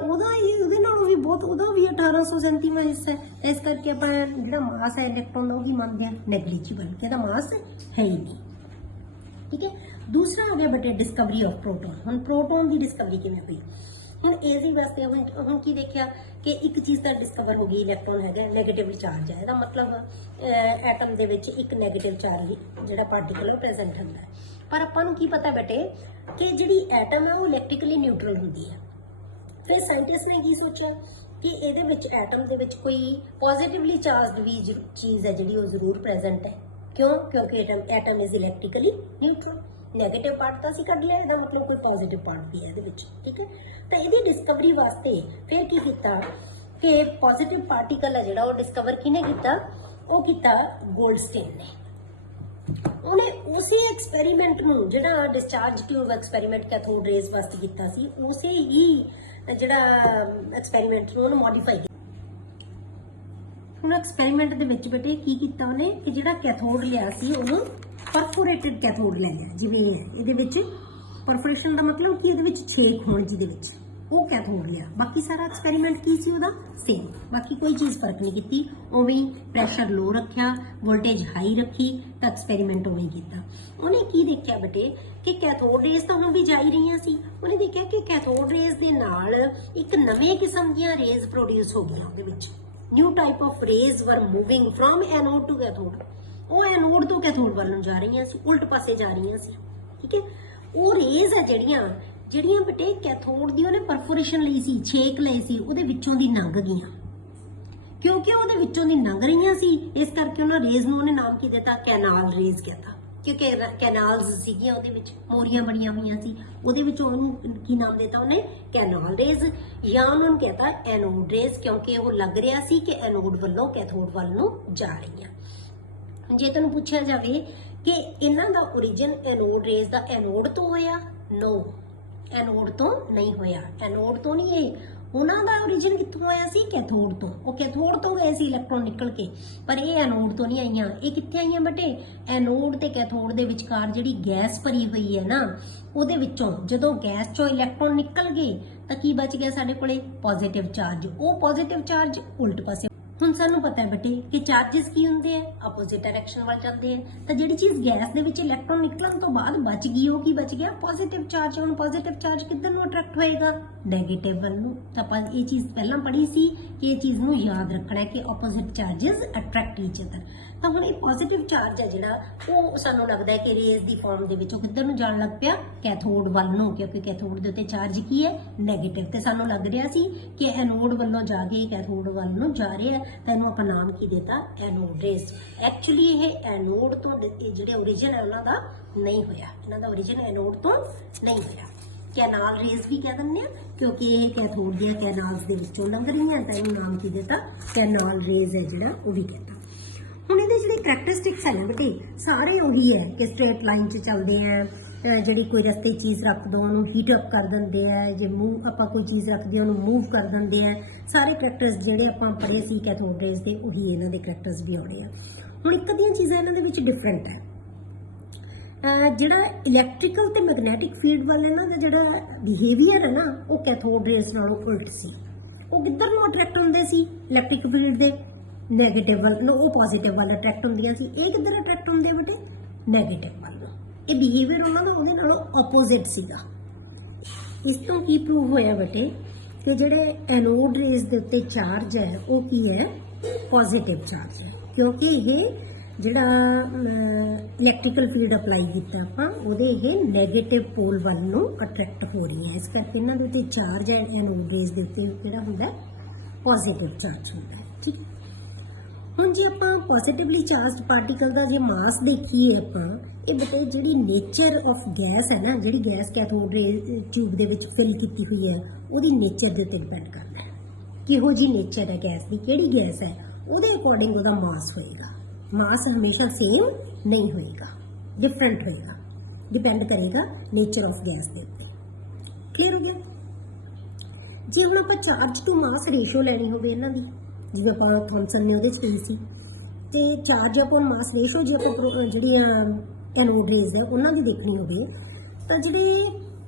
भी बहुत भी 1837वां हिस्सा है, तो इस करके आप जो मास है इलैक्ट्रॉन का मानते हैं नेगलिजिबल, कि मास है ही नहीं, ठीक है। दूसरा आ गया बेटे डिस्कवरी ऑफ प्रोटोन। हम प्रोटोन की डिस्कवरी किवें हुई? हम इसी वास्ते हम की देखा कि एक चीज़ तो डिस्कवर हो गई, इलैक्ट्रॉन है नैगेटिव चार्ज है, इसका मतलब एटम दे विच एक नैगेटिव चार्ज जिहड़ा पार्टिकल प्रेजेंट होंदा है। पर आपां नूं की पता बेटे कि जिहड़ी एटम है वो इलैक्ट्रिकली न्यूट्रल होंदी है। फिर साइंटिस्ट ने की सोचा कि इहदे विच एटम दे विच कोई पॉजिटिवली चार्ज भी चीज़ है जिहड़ी वो जरूर प्रेजेंट है। क्यों? क्योंकि atom is electrically neutral. Negative part तो असीं कढ लिया, इसदा मतलब कोई पॉजिटिव पार्ट भी है इहदे विच, ठीक है। तो इहदी डिस्कवरी वास्ते फिर की कीता कि पॉजिटिव पार्टिकल है जिहड़ा वो डिस्कवर किने कीता? वो कीता गोल्डस्टीन ने। उन्हें उसी एक्सपेरीमेंट नूं जिहड़ा discharge tube experiment cathode rays वास्ते कीता सी, उसे ही जिहड़ा एक्सपेरीमेंट नूं मॉडिफाई किया। हुण एक्सपेरीमेंट दे विच बेटे की कीता उन्हें कि जिहड़ा कैथोड लिया सी उहनूं परफोरेटेड कैथोड ले लिया। जिवें इहदे विच परफोरेशन का मतलब कि इहदे विच छेक होण, जिहदे विच ਉਹ ਕੈਥੋਡ ਲਿਆ, ਬਾਕੀ ਸਾਰਾ ਐਕਸਪੈਰੀਮੈਂਟ ਕੀ ਸੀ ਉਹਦਾ ਸੇਮ, ਬਾਕੀ ਕੋਈ ਚੀਜ਼ ਫਰਕ ਨਹੀਂ ਕੀਤੀ, ਉਵੇਂ ਹੀ ਪ੍ਰੈਸ਼ਰ ਲੋ ਰੱਖਿਆ, ਵੋਲਟੇਜ ਹਾਈ ਰੱਖੀ ਤਾਂ ਐਕਸਪੈਰੀਮੈਂਟ ਉਵੇਂ ਕੀਤਾ। ਉਹਨੇ ਕੀ ਦੇਖਿਆ ਬੇਟੇ ਕਿ ਕੈਥੋਡ ਰੇਜ਼ ਤਾਂ ਹੁਣ ਵੀ ਜਾ ਹੀ ਰਹੀਆਂ ਸੀ, ਉਹਨੇ ਦੇਖਿਆ ਕਿ ਕੈਥੋਡ ਰੇਜ਼ ਦੇ ਨਾਲ ਇੱਕ ਨਵੇਂ ਕਿਸਮ ਦੀਆਂ ਰੇਜ਼ ਪ੍ਰੋਡਿਊਸ ਹੋ ਗਈਆਂ ਉਹਦੇ ਵਿੱਚ, ਨਿਊ ਟਾਈਪ ਆਫ ਰੇਜ਼ ਵਰ ਮੂਵਿੰਗ ਫਰੋਮ ਐਨੋਡ ਟੂ ਕੈਥੋਡ, ਉਹ ਐਨੋਡ ਤੋਂ ਕੈਥੋਡ ਵੱਲ ਨੂੰ ਜਾ ਰਹੀਆਂ ਸੀ, ਉਲਟ ਪਾਸੇ ਜਾ ਰਹੀਆਂ ਸੀ, ਠੀਕ ਹੈ। ਉਹ ਰੇਜ਼ ਆ ਜਿਹੜੀਆਂ ਬੇਟੇ ਕੈਥੋਡ ਦੀ ਉਹਨੇ ਪਰਫੋਰੇਸ਼ਨ ਲਈ ਸੀ, ਛੇਕ ਲਈ ਸੀ, ਉਹਦੇ ਵਿੱਚੋਂ ਦੀ ਲੰਘ ਗਈਆਂ, ਕਿਉਂਕਿ ਉਹਦੇ ਵਿੱਚੋਂ ਦੀ ਲੰਘ ਰਹੀਆਂ ਸੀ ਇਸ ਕਰਕੇ ਉਹਨਾਂ ਰੇਜ਼ ਨੂੰ ਉਹਨੇ ਨਾਮ ਕੀ ਦਿੱਤਾ, ਕੈਨਾਲ ਰੇਜ਼ ਕਹਿਤਾ, ਕਿਉਂਕਿ ਕੈਨਾਲਸ ਸੀਗੀਆਂ ਉਹਦੇ ਵਿੱਚ, ਮੋਰੀਆਂ ਬਣੀਆਂ ਹੋਈਆਂ ਸੀ, ਉਹਦੇ ਵਿੱਚ ਉਹਨੂੰ ਕੀ ਨਾਮ ਦਿੱਤਾ ਉਹਨੇ, ਕੈਨਾਲ ਰੇਜ਼, ਜਾਂ ਉਹਨਾਂ ਨੂੰ ਕਹਿਤਾ ਐਨੋਡ ਰੇਜ਼, ਕਿਉਂਕਿ ਉਹ ਲੱਗ ਰਿਹਾ ਸੀ ਕਿ ਐਨੋਡ ਵੱਲੋਂ ਕੈਥੋਡ ਵੱਲ ਨੂੰ ਜਾ ਰਹੀਆਂ। ਜੇ ਤੁਹਾਨੂੰ ਪੁੱਛਿਆ ਜਾਵੇ ਕਿ ਇਹਨਾਂ ਦਾ origin ਐਨੋਡ ਰੇਜ਼ ਦਾ ਐਨੋਡ ਤੋਂ ਹੋਇਆ, ਨੋ, ਐਨੋਡ ਤੋਂ ਨਹੀਂ ਹੋਇਆ, ਐਨੋਡ ਤੋਂ ਨਹੀਂ, ਇਹ ਉਹਨਾਂ ਦਾ origin ਕਿੱਥੋਂ ਆਇਆ ਸੀ, ਕੈਥੋਡ ਤੋਂ, ਉਹ ਕੈਥੋਡ ਤੋਂ ਗਏ ਸੀ ਇਲੈਕਟ੍ਰੋਨ ਨਿਕਲ ਕੇ, ਪਰ ਇਹ ਐਨੋਡ ਤੋਂ ਨਹੀਂ ਆਈਆਂ। ਇਹ ਕਿੱਥੇ ਆਈਆਂ ਬੇਟੇ, ਐਨੋਡ ਤੇ ਕੈਥੋਡ ਦੇ ਵਿਚਕਾਰ ਜਿਹੜੀ ਗੈਸ ਭਰੀ ਹੋਈ ਹੈ ਨਾ, ਉਹਦੇ ਵਿੱਚੋਂ ਜਦੋਂ ਗੈਸ ਚੋਂ ਇਲੈਕਟ੍ਰੋਨ ਨਿਕਲ ਗਏ ਤਾਂ ਕੀ ਬਚ ਗਿਆ ਸਾਡੇ ਕੋਲੇ, ਪੋਜ਼ਿਟਿਵ ਚਾਰਜ, ਉਹ ਪੋਜ਼ਿਟਿਵ ਚਾਰਜ ਉਲਟ ਪਾਸੇ। ਹੁਣ ਸਾਨੂੰ ਪਤਾ ਹੈ ਬੇਟੇ ਕਿ ਚਾਰजेस ਕੀ ਹੁੰਦੇ ਆ, ਆਪੋਜ਼ਿਟ ਡਾਇਰੈਕਸ਼ਨ ਵੱਲ ਜਾਂਦੇ ਆ, ਤਾਂ ਜਿਹੜੀ ਚੀਜ਼ ਗੈਸ ਦੇ ਵਿੱਚ ਇਲੈਕਟ੍ਰੋਨ ਨਿਕਲਣ ਤੋਂ ਬਾਅਦ ਬਚ ਗਈ ਉਹ ਕੀ ਬਚ ਗਿਆ, ਪੋਜ਼ਿਟਿਵ ਚਾਰਜ। ਹੁਣ ਪੋਜ਼ਿਟਿਵ ਚਾਰਜ ਕਿੱਧਰ ਨੂੰ ਅਟਰੈਕਟ ਹੋਏਗਾ, ਨੈਗੇਟਿਵ ਵੱਲ ਨੂੰ। ਤਾਂ ਆਪਾਂ ਇਹ ਚੀਜ਼ ਪਹਿਲਾਂ ਪੜ੍ਹੀ ਸੀ ਕਿ ਇਹ ਚੀਜ਼ ਨੂੰ ਯਾਦ ਰੱਖਣਾ ਹੈ ਕਿ opposite charges attract each other. ਤਾਂ ਹੁਣ ਇਹ ਪੋਜ਼ਿਟਿਵ ਚਾਰਜ ਹੈ ਜਿਹੜਾ, ਉਹ ਸਾਨੂੰ ਲੱਗਦਾ ਹੈ ਕਿ ਰੇਜ਼ ਦੀ ਫਾਰਮ ਦੇ ਵਿੱਚ ਉਹ ਕਿੱਧਰ ਨੂੰ ਜਾਣ ਲੱਗ ਪਿਆ, ਕੈਥੋਡ ਵੱਲ ਨੂੰ, ਕਿਉਂਕਿ ਕੈਥੋਡ ਦੇ ਉੱਤੇ ਚਾਰਜ ਕੀ ਹੈ, ਨੈਗੇਟਿਵ, ਤੇ ਸਾਨੂੰ ਲੱਗ ਰਿਹਾ ਸੀ ਕਿ ਐਨੋਡ ਵੱਲੋਂ ਜਾ ਕੇ ਕੈਥੋਡ ਵੱਲ ਨੂੰ ਜਾ ਰਿਹਾ, ਤਾਂ ਇਹਨੂੰ ਆਪਾਂ ਨਾਮ ਕੀ ਦਿੱਤਾ, ਐਨੋਡ ਰੇਜ਼। ਐਕਚੁਅਲੀ ਇਹ ਐਨੋਡ ਤੋਂ ਜਿਹੜੇ origin ਹੈ ਉਹਨਾਂ ਦਾ ਨਹੀਂ ਹੋਇਆ, ਇਹਨਾਂ ਦਾ origin ਐਨੋਡ ਤੋਂ ਨਹੀਂ ਹੋਇਆ, ਕੈਨਾਲ ਰੇਜ਼ ਵੀ ਕਹਿ ਦਿੰਦੇ ਆ, ਕਿਉਂਕਿ ਇਹ ਕੈਥੋਡ ਦੀਆਂ ਕੈਨਾਲਸ ਦੇ ਵਿੱਚੋਂ ਲੰਘ ਰਹੀਆਂ, ਤਾਂ ਇਹਨੂੰ ਨਾਮ ਕੀ ਦਿੱਤਾ, ਕੈਨਾਲ ਰੇਜ਼ ਹੈ ਜਿਹੜਾ, ਉਹ ਵੀ ਕਹਿੰਦਾ। ਹੁਣ ਇਹਦੇ ਜਿਹੜੇ ਕਰੈਕਟਰਿਸਟਿਕਸ ਹੈ ਨਾ ਬੇਟੇ, ਸਾਰੇ ਉਹੀ ਹੈ ਕਿ ਸਟ੍ਰੇਟ ਲਾਈਨ 'ਚ ਚੱਲਦੇ ਆ, ਜਿਹੜੀ ਕੋਈ ਰਸਤੇ ਚੀਜ਼ ਰੱਖ ਦੋ ਉਹਨੂੰ ਹੀਟ ਅਪ ਕਰ ਦਿੰਦੇ ਆ, ਜੇ ਮੂਵ ਆਪਾਂ ਕੋਈ ਚੀਜ਼ ਰੱਖਦੇ ਉਹਨੂੰ ਮੂਵ ਕਰ ਦਿੰਦੇ ਆ, ਸਾਰੇ ਕਰੈਕਟਰਸ ਜਿਹੜੇ ਆਪਾਂ ਪੜ੍ਹੇ ਸੀ ਕੈਥੋਡ ਰੇਜ਼ ਦੇ, ਉਹੀ ਇਹਨਾਂ ਦੇ ਕਰੈਕਟਰਸ ਵੀ ਆਉਣੇ ਆ। ਹੁਣ ਇੱਕ ਅੱਧੀਆਂ ਚੀਜ਼ਾਂ ਇਹਨਾਂ ਦੇ ਵਿੱਚ ਡਿਫਰੈਂਟ ਹੈ, ਜਿਹੜਾ ਇਲੈਕਟ੍ਰੀਕਲ ਤੇ ਮੈਗਨੈਟਿਕ ਫੀਲਡ ਵਾਲਾ ਇਹਨਾਂ ਦਾ ਜਿਹੜਾ ਬਿਹੇਵੀਅਰ ਹੈ ਨਾ, ਉਹ ਕੈਥੋਡ ਰੇਜ਼ ਨਾਲੋਂ ਉਲਟ ਸੀ। ਉਹ ਕਿੱਧਰ ਨੂੰ ਅਟਰੈਕਟ ਹੁੰਦੇ ਸੀ, ਇਲੈਕਟ੍ਰਿਕ ਫੀਲਡ ਦੇ ਨੈਗੇਟਿਵ ਵੱਲ, ਉਹ ਪੋਜ਼ਿਟਿਵ ਵੱਲ ਅਟਰੈਕਟ ਹੁੰਦੀਆਂ ਸੀ। ਇਹ ਕਿੱਧਰ ਅਟਰੈਕਟ ਹੁੰਦੇ ਬੇਟੇ, ਨੈਗੇਟਿਵ ਵੱਲ। ਇਹ ਬਿਹੇਵੀਅਰ ਉਹਨਾਂ ਦਾ ਉਹਦੇ ਨਾਲੋਂ ਆਪੋਜ਼ਿਟ ਸੀਗਾ। ਇਸ ਤੋਂ ਕੀ ਪ੍ਰੂਵ ਹੋਇਆ ਬੇਟੇ ਕਿ ਜਿਹੜੇ ਐਨੋਡ ਰੇਜ਼ ਦੇ ਉੱਤੇ ਚਾਰਜ ਹੈ ਉਹ ਕੀ ਹੈ, ਪੋਜ਼ਿਟਿਵ ਚਾਰਜ ਹੈ, ਕਿਉਂਕਿ ਇਹ ਜਿਹੜਾ ਇਲੈਕਟ੍ਰੀਕਲ ਫੀਲਡ ਅਪਲਾਈ ਕੀਤਾ ਆਪਾਂ, ਉਹਦੇ ਇਹ ਨੈਗੇਟਿਵ ਪੋਲ ਵੱਲ ਨੂੰ ਅਟਰੈਕਟ ਹੋ ਰਹੀ ਹੈ, ਇਸ ਕਰਕੇ ਇਹਨਾਂ ਦੇ ਉੱਤੇ ਚਾਰਜ ਹੈ ਐਨੋਡ ਰੇਜ਼ ਦੇ ਉੱਤੇ ਜਿਹੜਾ ਹੁੰਦਾ ਪੋਜ਼ਿਟਿਵ ਚਾਰਜ ਹੁੰਦਾ ਹੈ, ਠੀਕ। ਹੁਣ ਜੇ ਆਪਾਂ ਪੋਜ਼ਿਟਿਵਲੀ ਚਾਰਜਡ ਪਾਰਟੀਕਲ ਦਾ ਜੇ ਮਾਸ ਦੇਖੀਏ ਆਪਾਂ, ਇਹ ਬਤੇ ਜਿਹੜੀ ਨੇਚਰ ਆਫ ਗੈਸ ਹੈ ਨਾ, ਜਿਹੜੀ ਗੈਸ ਕੈਥੋਡ ਰੇ ਟਿਊਬ ਦੇ ਵਿੱਚ ਫਿਲ ਕੀਤੀ ਹੋਈ ਹੈ, ਉਹਦੀ ਨੇਚਰ ਦੇ ਉੱਤੇ ਡਿਪੈਂਡ ਕਰਦਾ ਹੈ, ਕਿਹੋ ਜੀ ਨੇਚਰ ਹੈ ਗੈਸ ਦੀ, ਕਿਹੜੀ ਗੈਸ ਹੈ, ਉਹਦੇ ਅਕੋਰਡਿੰਗ ਉਹਦਾ ਮਾਸ ਹੋਏਗਾ। ਮਾਸ ਹਮੇਸ਼ਾ ਸੇਮ ਨਹੀਂ ਹੋਏਗਾ, ਡਿਫਰੈਂਟ ਹੋਏਗਾ, ਡਿਪੈਂਡ ਕਰੇਗਾ ਨੇਚਰ ਆਫ ਗੈਸ ਦੇ ਉੱਤੇ। ਕਲੀਅਰ ਹੋ ਗਿਆ। ਜੇ ਹੁਣ ਆਪਾਂ ਚਾਰਜ ਟੂ ਮਾਸ ਰੇਸ਼ੋ ਲੈਣੀ ਹੋਵੇ ਇਹਨਾਂ ਦੀ, ਜਿਵੇਂ ਆਪਾਂ ਥੌਮਸਨ ਨੇ ਉਹਦੇ 'ਚ ਲਈ ਸੀ, ਤੇ ਚਾਰਜ ਅਪੋਨ ਮਾਸ ਰੇਸ਼ੋ ਜੇ ਆਪਾਂ ਜਿਹੜੀਆਂ ਐਨੋਡ ਰੇਜ਼ ਹੈ ਉਹਨਾਂ ਦੀ ਦੇਖਣੀ ਹੋਵੇ, ਤਾਂ ਜਿਹੜੇ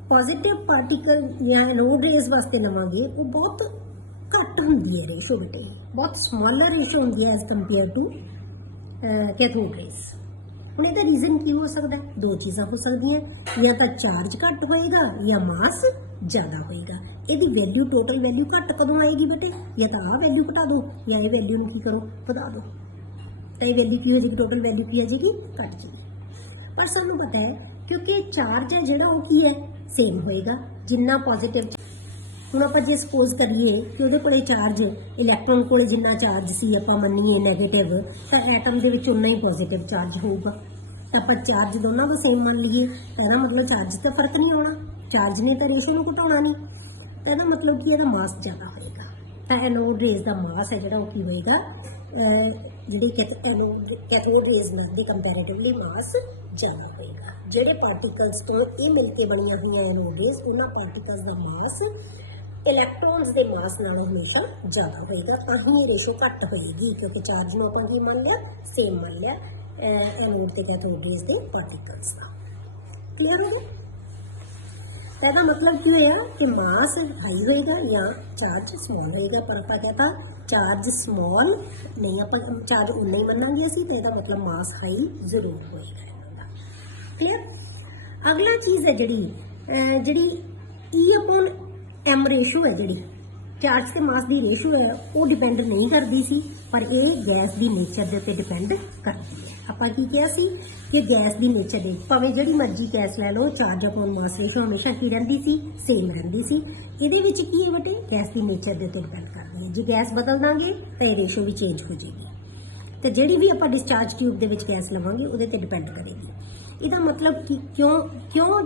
ਪੋਜ਼ਿਟਿਵ ਪਾਰਟੀਕਲ ਜਾਂ ਐਨੋਡ ਰੇਜ਼ ਵਾਸਤੇ ਲਵਾਂਗੇ ਉਹ ਬਹੁਤ ਘੱਟ ਹੁੰਦੀ ਹੈ ਰੇਸ਼ੋ ਬੇਟੇ, ਬਹੁਤ ਸਮਾਲਰ ਰੇਸ਼ੋ ਹੁੰਦੀ ਹੈ ਐਜ਼ ਕੰਪੇਅਰ ਟੂ ਕੈਥੋਡ ਰੇਜ਼। ਹੁਣ ਇਹਦਾ ਰੀਜ਼ਨ ਕੀ ਹੋ ਸਕਦਾ, ਦੋ ਚੀਜ਼ਾਂ ਹੋ ਸਕਦੀਆਂ, ਜਾਂ ਤਾਂ ਚਾਰਜ ਘੱਟ ਹੋਏਗਾ ਜਾਂ ਮਾਸ ਜ਼ਿਆਦਾ ਹੋਏਗਾ। ਇਹਦੀ ਵੈਲਿਊ, ਟੋਟਲ ਵੈਲਿਊ ਘੱਟ ਕਦੋਂ ਆਏਗੀ ਬੇਟੇ, ਜਾਂ ਤਾਂ ਆਹ ਵੈਲਿਊ ਘਟਾ ਦਿਓ ਜਾਂ ਇਹ ਵੈਲਿਊ ਨੂੰ ਕੀ ਕਰੋ, ਵਧਾ ਦਿਓ, ਤਾਂ ਇਹ ਵੈਲਿਊ ਕੀ ਹੋ ਜਾਏਗੀ, ਟੋਟਲ ਵੈਲਿਊ ਕੀ ਆ ਜਾਏਗੀ, ਘੱਟ ਜਾਏਗੀ। ਪਰ ਸਾਨੂੰ ਪਤਾ ਹੈ ਕਿਉਂਕਿ ਚਾਰਜ ਹੈ ਜਿਹੜਾ ਉਹ ਕੀ ਹੈ, ਸੇਮ ਹੋਏਗਾ ਜਿੰਨਾ ਪੋਜ਼ਿਟਿਵ। ਹੁਣ ਆਪਾਂ ਜੇ ਸਪੋਜ਼ ਕਰੀਏ ਕਿ ਉਹਦੇ ਕੋਲੇ ਚਾਰਜ, ਇਲੈਕਟ੍ਰੋਨ ਕੋਲੇ ਜਿੰਨਾ ਚਾਰਜ ਸੀ ਆਪਾਂ ਮੰਨੀਏ ਨੈਗੇਟਿਵ, ਤਾਂ ਐਟਮ ਦੇ ਵਿੱਚ ਉਨਾ ਹੀ ਪੋਜ਼ਿਟਿਵ ਚਾਰਜ ਹੋਊਗਾ। ਤਾਂ ਆਪਾਂ ਚਾਰਜ ਦੋਨਾਂ ਦਾ ਸੇਮ ਮੰਨ ਲਈਏ ਤਾਂ ਇਹਦਾ ਮਤਲਬ ਚਾਰਜ ਤਾਂ ਫਰਕ ਨਹੀਂ ਆਉਣਾ, ਚਾਰਜ ਨੇ ਤਾਂ ਰੇਸ਼ੋ ਨੂੰ ਘਟਾਉਣਾ ਨਹੀਂ, ਤਾਂ ਇਹਦਾ ਮਤਲਬ ਕਿ ਇਹਦਾ ਮਾਸ ਜ਼ਿਆਦਾ ਹੋਏਗਾ। ਤਾਂ ਐਨੋਡ ਰੇਜ਼ ਦਾ ਮਾਸ ਹੈ ਜਿਹੜਾ ਉਹ ਕੀ ਹੋਏਗਾ, ਜਿਹੜੀ ਕੈਥੋਡ ਰੇਜ਼ ਨਾਲ ਦੀ ਕੰਪੈਰੀਟਿਵਲੀ ਮਾਸ ਜ਼ਿਆਦਾ ਹੋਏਗਾ। ਜਿਹੜੇ ਪਾਰਟੀਕਲਸ ਤੋਂ ਇਹ ਮਿਲ ਕੇ ਬਣੀਆਂ ਹੋਈਆਂ ਐਨੋਡ ਰੇਜ਼, ਉਹਨਾਂ ਪਾਰਟੀਕਲਸ ਦਾ ਮਾਸ ਇਲੈਕਟ੍ਰੋਨਸ ਦੇ ਮਾਸ ਨਾਲੋਂ ਹਮੇਸ਼ਾ ਜ਼ਿਆਦਾ ਹੋਏਗਾ, ਤਾਂ ਹੀ ਇਹ ਰੇਸ਼ੋ ਘੱਟ ਹੋਏਗੀ, ਕਿਉਂਕਿ ਚਾਰਜ ਨੂੰ ਆਪਾਂ ਕੀ ਮੰਨ ਲਿਆ, ਸੇਮ ਮੰਨ ਲਿਆ ਐਨੋਡ ਤੇ ਕੈਥੋਡ ਰੇਜ਼ ਦੇ ਪਾਰਟੀਕਲਸ ਦਾ। ਕਲੀਅਰ ਹੋ ਗਿਆ। ਤਾਂ ਇਹਦਾ ਮਤਲਬ ਕੀ ਹੋਇਆ ਕਿ ਮਾਸ ਹਾਈ ਹੋਏਗਾ ਜਾਂ ਚਾਰਜ ਸਮॉल ਹੋਏਗਾ। ਪਰ ਆਪਾਂ ਕਹਤਾ ਚਾਰਜ ਸਮॉल ਨਹੀਂ, ਆਪਾਂ ਚਾਰਜ ਉਨਾ ਹੀ ਮੰਨਾਂਗੇ ਅਸੀਂ, ਤੇ ਇਹਦਾ ਮਤਲਬ ਮਾਸ ਹਾਈ ਜ਼ਰੂਰ ਹੋਏਗਾ ਇਹਨਾਂ ਦਾ। ਕਲੀਅਰ। ਅਗਲਾ ਚੀਜ਼ ਹੈ ਜਿਹੜੀ E/m ਰੇਸ਼ੋ ਹੈ, ਜਿਹੜੀ ਚਾਰਜ ਤੇ ਮਾਸ ਦੀ ਰੇਸ਼ੋ ਹੈ, ਉਹ ਡਿਪੈਂਡ ਨਹੀਂ ਕਰਦੀ ਸੀ, ਪਰ ਇਹ ਗੈਸ ਦੀ ਨੇਚਰ ਦੇ ਉੱਤੇ ਡਿਪੈਂਡ ਕਰਦੀ ਹੈ। ਆਪਾਂ ਕੀ ਕਿਹਾ ਸੀ ਕਿ ਗੈਸ ਦੀ ਨੇਚਰ ਦੇ ਭਾਵੇਂ ਜਿਹੜੀ ਮਰਜ਼ੀ ਗੈਸ ਲੈ ਲਓ, ਚਾਰਜ ਅਪੋਨ ਮਾਸ ਰੇਸ਼ੋ ਹਮੇਸ਼ਾ ਕੀ ਰਹਿੰਦੀ ਸੀ, ਸੇਮ ਰਹਿੰਦੀ ਸੀ। ਇਹਦੇ ਵਿੱਚ ਕੀ ਹੈ ਬੇਟੇ, ਗੈਸ ਦੀ ਨੇਚਰ ਦੇ ਉੱਤੇ ਡਿਪੈਂਡ ਕਰਦੀ ਹੈ। ਜੇ ਗੈਸ ਬਦਲ ਦਾਂਗੇ ਤਾਂ ਇਹ ਰੇਸ਼ੋ ਵੀ ਚੇਂਜ ਹੋ ਜਾਏਗੀ, ਤੇ ਜਿਹੜੀ ਵੀ ਆਪਾਂ ਡਿਸਚਾਰਜ ਟਿਊਬ ਦੇ ਵਿੱਚ ਗੈਸ ਲਵਾਂਗੇ ਉਹਦੇ ਤੇ ਡਿਪੈਂਡ ਕਰੇਗੀ। ਇਹਦਾ ਮਤਲਬ ਕਿ ਕਿਉਂ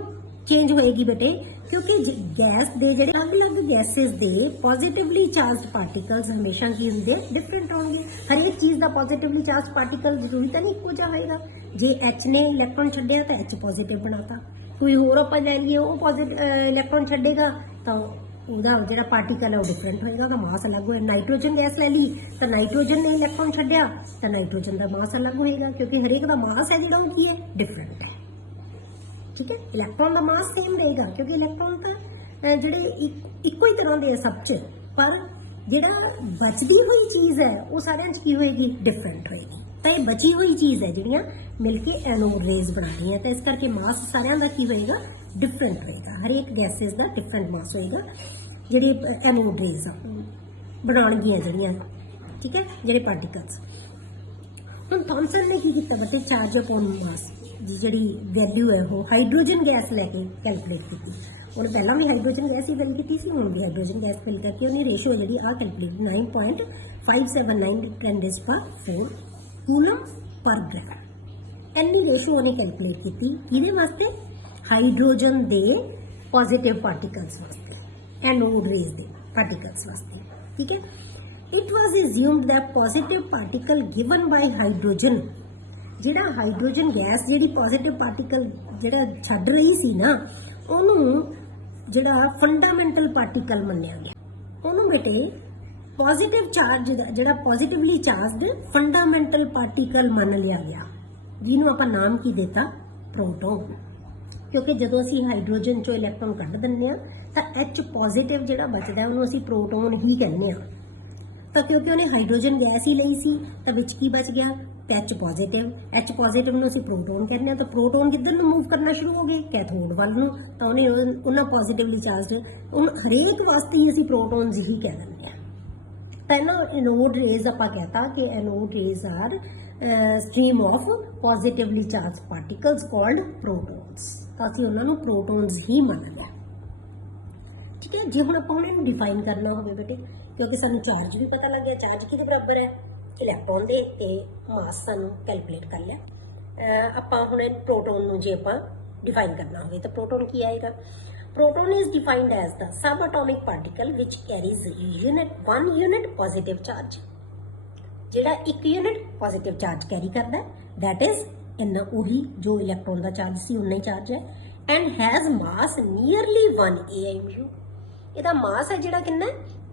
ਚੇਂਜ ਹੋਏਗੀ ਬੇਟੇ, ਕਿਉਂਕਿ ਗੈਸ ਦੇ ਜਿਹੜੇ ਅਲੱਗ-ਅਲੱਗ ਗੈਸਸ ਦੇ ਪੋਜ਼ਿਟਿਵਲੀ ਚਾਰਜਡ ਪਾਰਟੀਕਲਸ ਹਮੇਸ਼ਾ ਕੀ ਹੁੰਦੇ, ਡਿਫਰੈਂਟ ਹੋਣਗੇ। ਹਰ ਇੱਕ ਚੀਜ਼ ਦਾ ਪੋਜ਼ਿਟਿਵਲੀ ਚਾਰਜਡ ਪਾਰਟੀਕਲ ਜ਼ਰੂਰੀ ਤਾਂ ਨਹੀਂ ਇੱਕੋ ਜਿਹਾ ਹੋਏਗਾ। ਜੇ H ਨੇ ਇਲੈਕਟ੍ਰੋਨ ਛੱਡਿਆ ਤਾਂ H ਪੋਜ਼ਿਟਿਵ ਬਣਾਤਾ, ਕੋਈ ਹੋਰ ਆਪਾਂ ਲੈ ਲਈਏ ਉਹ ਪੋਜ਼ਿਟਿਵ ਇਲੈਕਟ੍ਰੋਨ ਛੱਡੇਗਾ ਤਾਂ ਉਹਦਾ ਜਿਹੜਾ ਪਾਰਟੀਕਲ ਹੈ ਉਹ ਡਿਫਰੈਂਟ ਹੋਏਗਾ, ਉਹਦਾ ਮਾਸ ਅਲੱਗ ਹੋਏਗਾ। ਨਾਈਟ੍ਰੋਜਨ ਗੈਸ ਲੈ ਲਈ ਤਾਂ ਨਾਈਟ੍ਰੋਜਨ ਨੇ ਇਲੈਕਟ੍ਰੋਨ ਛੱਡਿਆ ਤਾਂ ਨਾਈਟ੍ਰੋਜਨ ਦਾ ਮਾਸ ਅਲੱਗ ਹੋਏਗਾ, ਕਿਉਂਕਿ ਹਰੇਕ ਦਾ ਮਾਸ ਹੈ ਜਿਹੜਾ ਉਹ ਕੀ ਹੈ, ਡਿਫਰੈਂਟ ਹੈ। ਠੀਕ ਹੈ, ਇਲੈਕਟ੍ਰੋਨ ਦਾ ਮਾਸ ਸੇਮ ਰਹੇਗਾ ਕਿਉਂਕਿ ਇਲੈਕਟ੍ਰੋਨ ਤਾਂ ਜਿਹੜੇ ਇੱਕੋ ਹੀ ਤਰ੍ਹਾਂ ਦੇ ਆ ਸਭ 'ਚ, ਪਰ ਜਿਹੜਾ ਬਚਦੀ ਹੋਈ ਚੀਜ਼ ਹੈ ਉਹ ਸਾਰਿਆਂ 'ਚ ਕੀ ਹੋਏਗੀ, ਡਿਫਰੈਂਟ ਹੋਏਗੀ। ਤਾਂ ਇਹ ਬਚੀ ਹੋਈ ਚੀਜ਼ ਹੈ ਜਿਹੜੀਆਂ ਮਿਲ ਕੇ ਐਨੋਡ ਰੇਜ਼ ਬਣਾਉਂਦੀਆਂ, ਤਾਂ ਇਸ ਕਰਕੇ ਮਾਸ ਸਾਰਿਆਂ ਦਾ ਕੀ ਹੋਏਗਾ, ਡਿਫਰੈਂਟ ਹੋਏਗਾ। ਹਰੇਕ ਗੈਸਸ ਦਾ ਡਿਫਰੈਂਟ ਮਾਸ ਹੋਏਗਾ ਜਿਹੜੇ ਐਨੋਡ ਰੇਜ਼ ਬਣਾਉਣਗੀਆਂ ਜਿਹੜੀਆਂ, ਠੀਕ ਹੈ, ਜਿਹੜੇ ਪਾਰਟੀਕਲਸ। ਹੁਣ ਥਾਮਸਨ ਨੇ ਕੀ ਕੀਤਾ ਬਤੇ, ਚਾਰਜ ਅਪੋਨ ਮਾਸ ਦੀ ਜਿਹੜੀ ਵੈਲਿਊ ਹੈ ਉਹ ਹਾਈਡਰੋਜਨ ਗੈਸ ਲੈ ਕੇ ਕੈਲਕੂਲੇਟ ਕੀਤੀ। ਉਹਨੇ ਪਹਿਲਾਂ ਵੀ ਹਾਈਡਰੋਜਨ ਗੈਸ ਹੀ ਫਿਲ ਕੀਤੀ ਸੀ, ਹੁਣ ਵੀ ਹਾਈਡਰੋਜਨ ਗੈਸ ਫਿਲ ਕਰਕੇ ਉਹਨੇ ਰੇਸ਼ੋ ਜਿਹੜੀ ਆ ਕੈਲਕੂਲੇਟ 9.579 10⁴ ਕੂਲਮ ਪਰ ਗ੍ਰਾਮ। ਇੰਨੀ ਰੇਸ਼ੋ ਉਹਨੇ ਕੈਲਕੂਲੇਟ ਕੀਤੀ ਕਿਹਦੇ ਵਾਸਤੇ, ਹਾਈਡਰੋਜਨ ਦੇ ਪੋਜ਼ਿਟਿਵ ਪਾਰਟੀਕਲਸ ਵਾਸਤੇ, ਐਨੋਡ ਰੇਜ਼ ਦੇ ਪਾਰਟੀਕਲਸ ਵਾਸਤੇ। ਠੀਕ ਹੈ, it was assumed that positive particle given by hydrogen, ਜਿਹੜਾ ਹਾਈਡਰੋਜਨ ਗੈਸ ਜਿਹੜੀ ਪੋਜ਼ਿਟਿਵ ਪਾਰਟੀਕਲ ਜਿਹੜਾ ਛੱਡ ਰਹੀ ਸੀ ਨਾ, ਉਹਨੂੰ ਜਿਹੜਾ ਫੰਡਾਮੈਂਟਲ ਪਾਰਟੀਕਲ ਮੰਨਿਆ ਗਿਆ। ਉਹਨੂੰ ਬੇਟੇ ਪੋਜ਼ਿਟਿਵ ਚਾਰਜ ਦਾ ਜਿਹੜਾ ਪੋਜ਼ਿਟਿਵਲੀ ਚਾਰਜਡ ਫੰਡਾਮੈਂਟਲ ਪਾਰਟੀਕਲ ਮੰਨ ਲਿਆ ਗਿਆ, ਜਿਹਨੂੰ ਆਪਾਂ ਨਾਮ ਕੀ ਦਿੱਤਾ, ਪ੍ਰੋਟੋਨ। ਕਿਉਂਕਿ ਜਦੋਂ ਅਸੀਂ ਹਾਈਡਰੋਜਨ ਚੋਂ ਇਲੈਕਟ੍ਰੋਨ ਕੱਢ ਦਿੰਦੇ ਆ ਤਾਂ H ਪੋਜ਼ਿਟਿਵ ਜਿਹੜਾ ਬਚਦਾ ਉਹਨੂੰ ਅਸੀਂ ਪ੍ਰੋਟੋਨ ਹੀ ਕਹਿੰਦੇ ਆ। ਤਾਂ ਕਿਉਂਕਿ ਉਹਨੇ ਹਾਈਡਰੋਜਨ ਗੈਸ ਹੀ ਲਈ ਸੀ ਤਾਂ ਵਿੱਚ ਕੀ ਬਚ ਗਿਆ, H ਪੋਜ਼ਿਟਿਵ। H ਪੋਜ਼ਿਟਿਵ ਨੂੰ ਅਸੀਂ ਪ੍ਰੋਟੋਨ ਕਹਿੰਦੇ ਆ, ਤਾਂ ਪ੍ਰੋਟੋਨ ਕਿੱਧਰ ਨੂੰ ਮੂਵ ਕਰਨਾ ਸ਼ੁਰੂ ਹੋ ਗਏ, ਕੈਥੋਡ ਵੱਲ ਨੂੰ। ਤਾਂ ਉਹਨੇ ਉਹਨਾਂ ਪੋਜ਼ਿਟਿਵਲੀ ਚਾਰਜਡ, ਹੁਣ ਹਰੇਕ ਵਾਸਤੇ ਹੀ ਅਸੀਂ ਪ੍ਰੋਟੋਨਸ ਹੀ ਕਹਿ ਦਿੰਦੇ ਆ। ਤਾਂ ਇਹਨਾਂ ਐਨੋਡ ਰੇਜ਼ ਆਪਾਂ ਕਹਤਾ ਕਿ anode rays are stream of positively charged particles called protons. ਤਾਂ ਅਸੀਂ ਉਹਨਾਂ ਨੂੰ ਪ੍ਰੋਟੋਨਸ ਹੀ ਮੰਨਦੇ ਆ। ਠੀਕ ਹੈ, ਜੇ ਹੁਣ ਆਪਾਂ ਉਹਨਾਂ ਨੂੰ ਡਿਫਾਈਨ ਕਰਨਾ ਹੋਵੇ ਬੇਟੇ, ਕਿਉਂਕਿ ਸਾਨੂੰ ਚਾਰਜ ਵੀ ਪਤਾ ਲੱਗ ਗਿਆ, ਚਾਰਜ ਕਿਹਦੇ ਬਰਾਬਰ ਹੈ, ਇਲੈਕਟ੍ਰੋਨ ਦੇ, ਤੇ ਮਾਸ ਸਾਨੂੰ ਕੈਲਕੂਲੇਟ ਕਰ ਲਿਆ। ਆਪਾਂ ਹੁਣ ਪ੍ਰੋਟੋਨ ਨੂੰ ਜੇ ਆਪਾਂ ਡਿਫਾਈਨ ਕਰਨਾ ਹੋਵੇ ਤਾਂ ਪ੍ਰੋਟੋਨ ਕੀ ਆਏਗਾ, proton is defined as the subatomic particle which carries one unit positive charge, ਜਿਹੜਾ ਇੱਕ ਯੂਨਿਟ ਪੋਜ਼ਿਟਿਵ ਚਾਰਜ ਕੈਰੀ ਕਰਦਾ, that is ਇੰਨਾ ਉਹੀ ਜੋ ਇਲੈਕਟ੍ਰੋਨ ਦਾ ਚਾਰਜ ਸੀ ਉਨਾ ਹੀ ਚਾਰਜ ਹੈ, and has mass nearly 1 AMU। ਇਹਦਾ ਮਾਸ ਹੈ ਜਿਹੜਾ ਕਿੰਨਾ,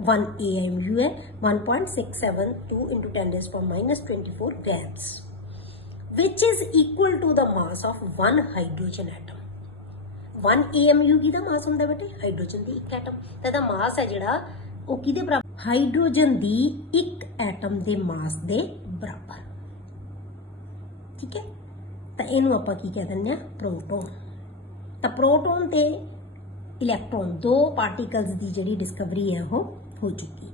1 AMU ਹੈ, 1.672 into 10⁻⁻24 grams, which is equal to the mass of one hydrogen atom। 1 AMU ਕਿਹਦਾ ਮਾਸ ਹੁੰਦਾ ਬੇਟੇ, ਹਾਈਡਰੋਜਨ ਦੀ ਇੱਕ ਐਟਮ। ਤਾਂ ਇਹਦਾ ਮਾਸ ਹੈ ਜਿਹੜਾ ਉਹ ਕਿਹਦੇ ਬਰਾਬਰ, ਹਾਈਡਰੋਜਨ ਦੀ ਇੱਕ ਐਟਮ ਦੇ ਮਾਸ ਦੇ ਬਰਾਬਰ। ਠੀਕ ਹੈ, ਤਾਂ ਇਹਨੂੰ ਆਪਾਂ ਕੀ ਕਹਿ ਦਿੰਦੇ ਆ, ਪ੍ਰੋਟੋਨ। ਤਾਂ ਪ੍ਰੋਟੋਨ ਤੇ ਇਲੈਕਟ੍ਰੋਨ ਦੋ ਪਾਰਟੀਕਲਸ ਦੀ ਜਿਹੜੀ ਡਿਸਕਵਰੀ ਹੈ ਉਹ ਹੋ ਚੁੱਕੀ ਹੈ।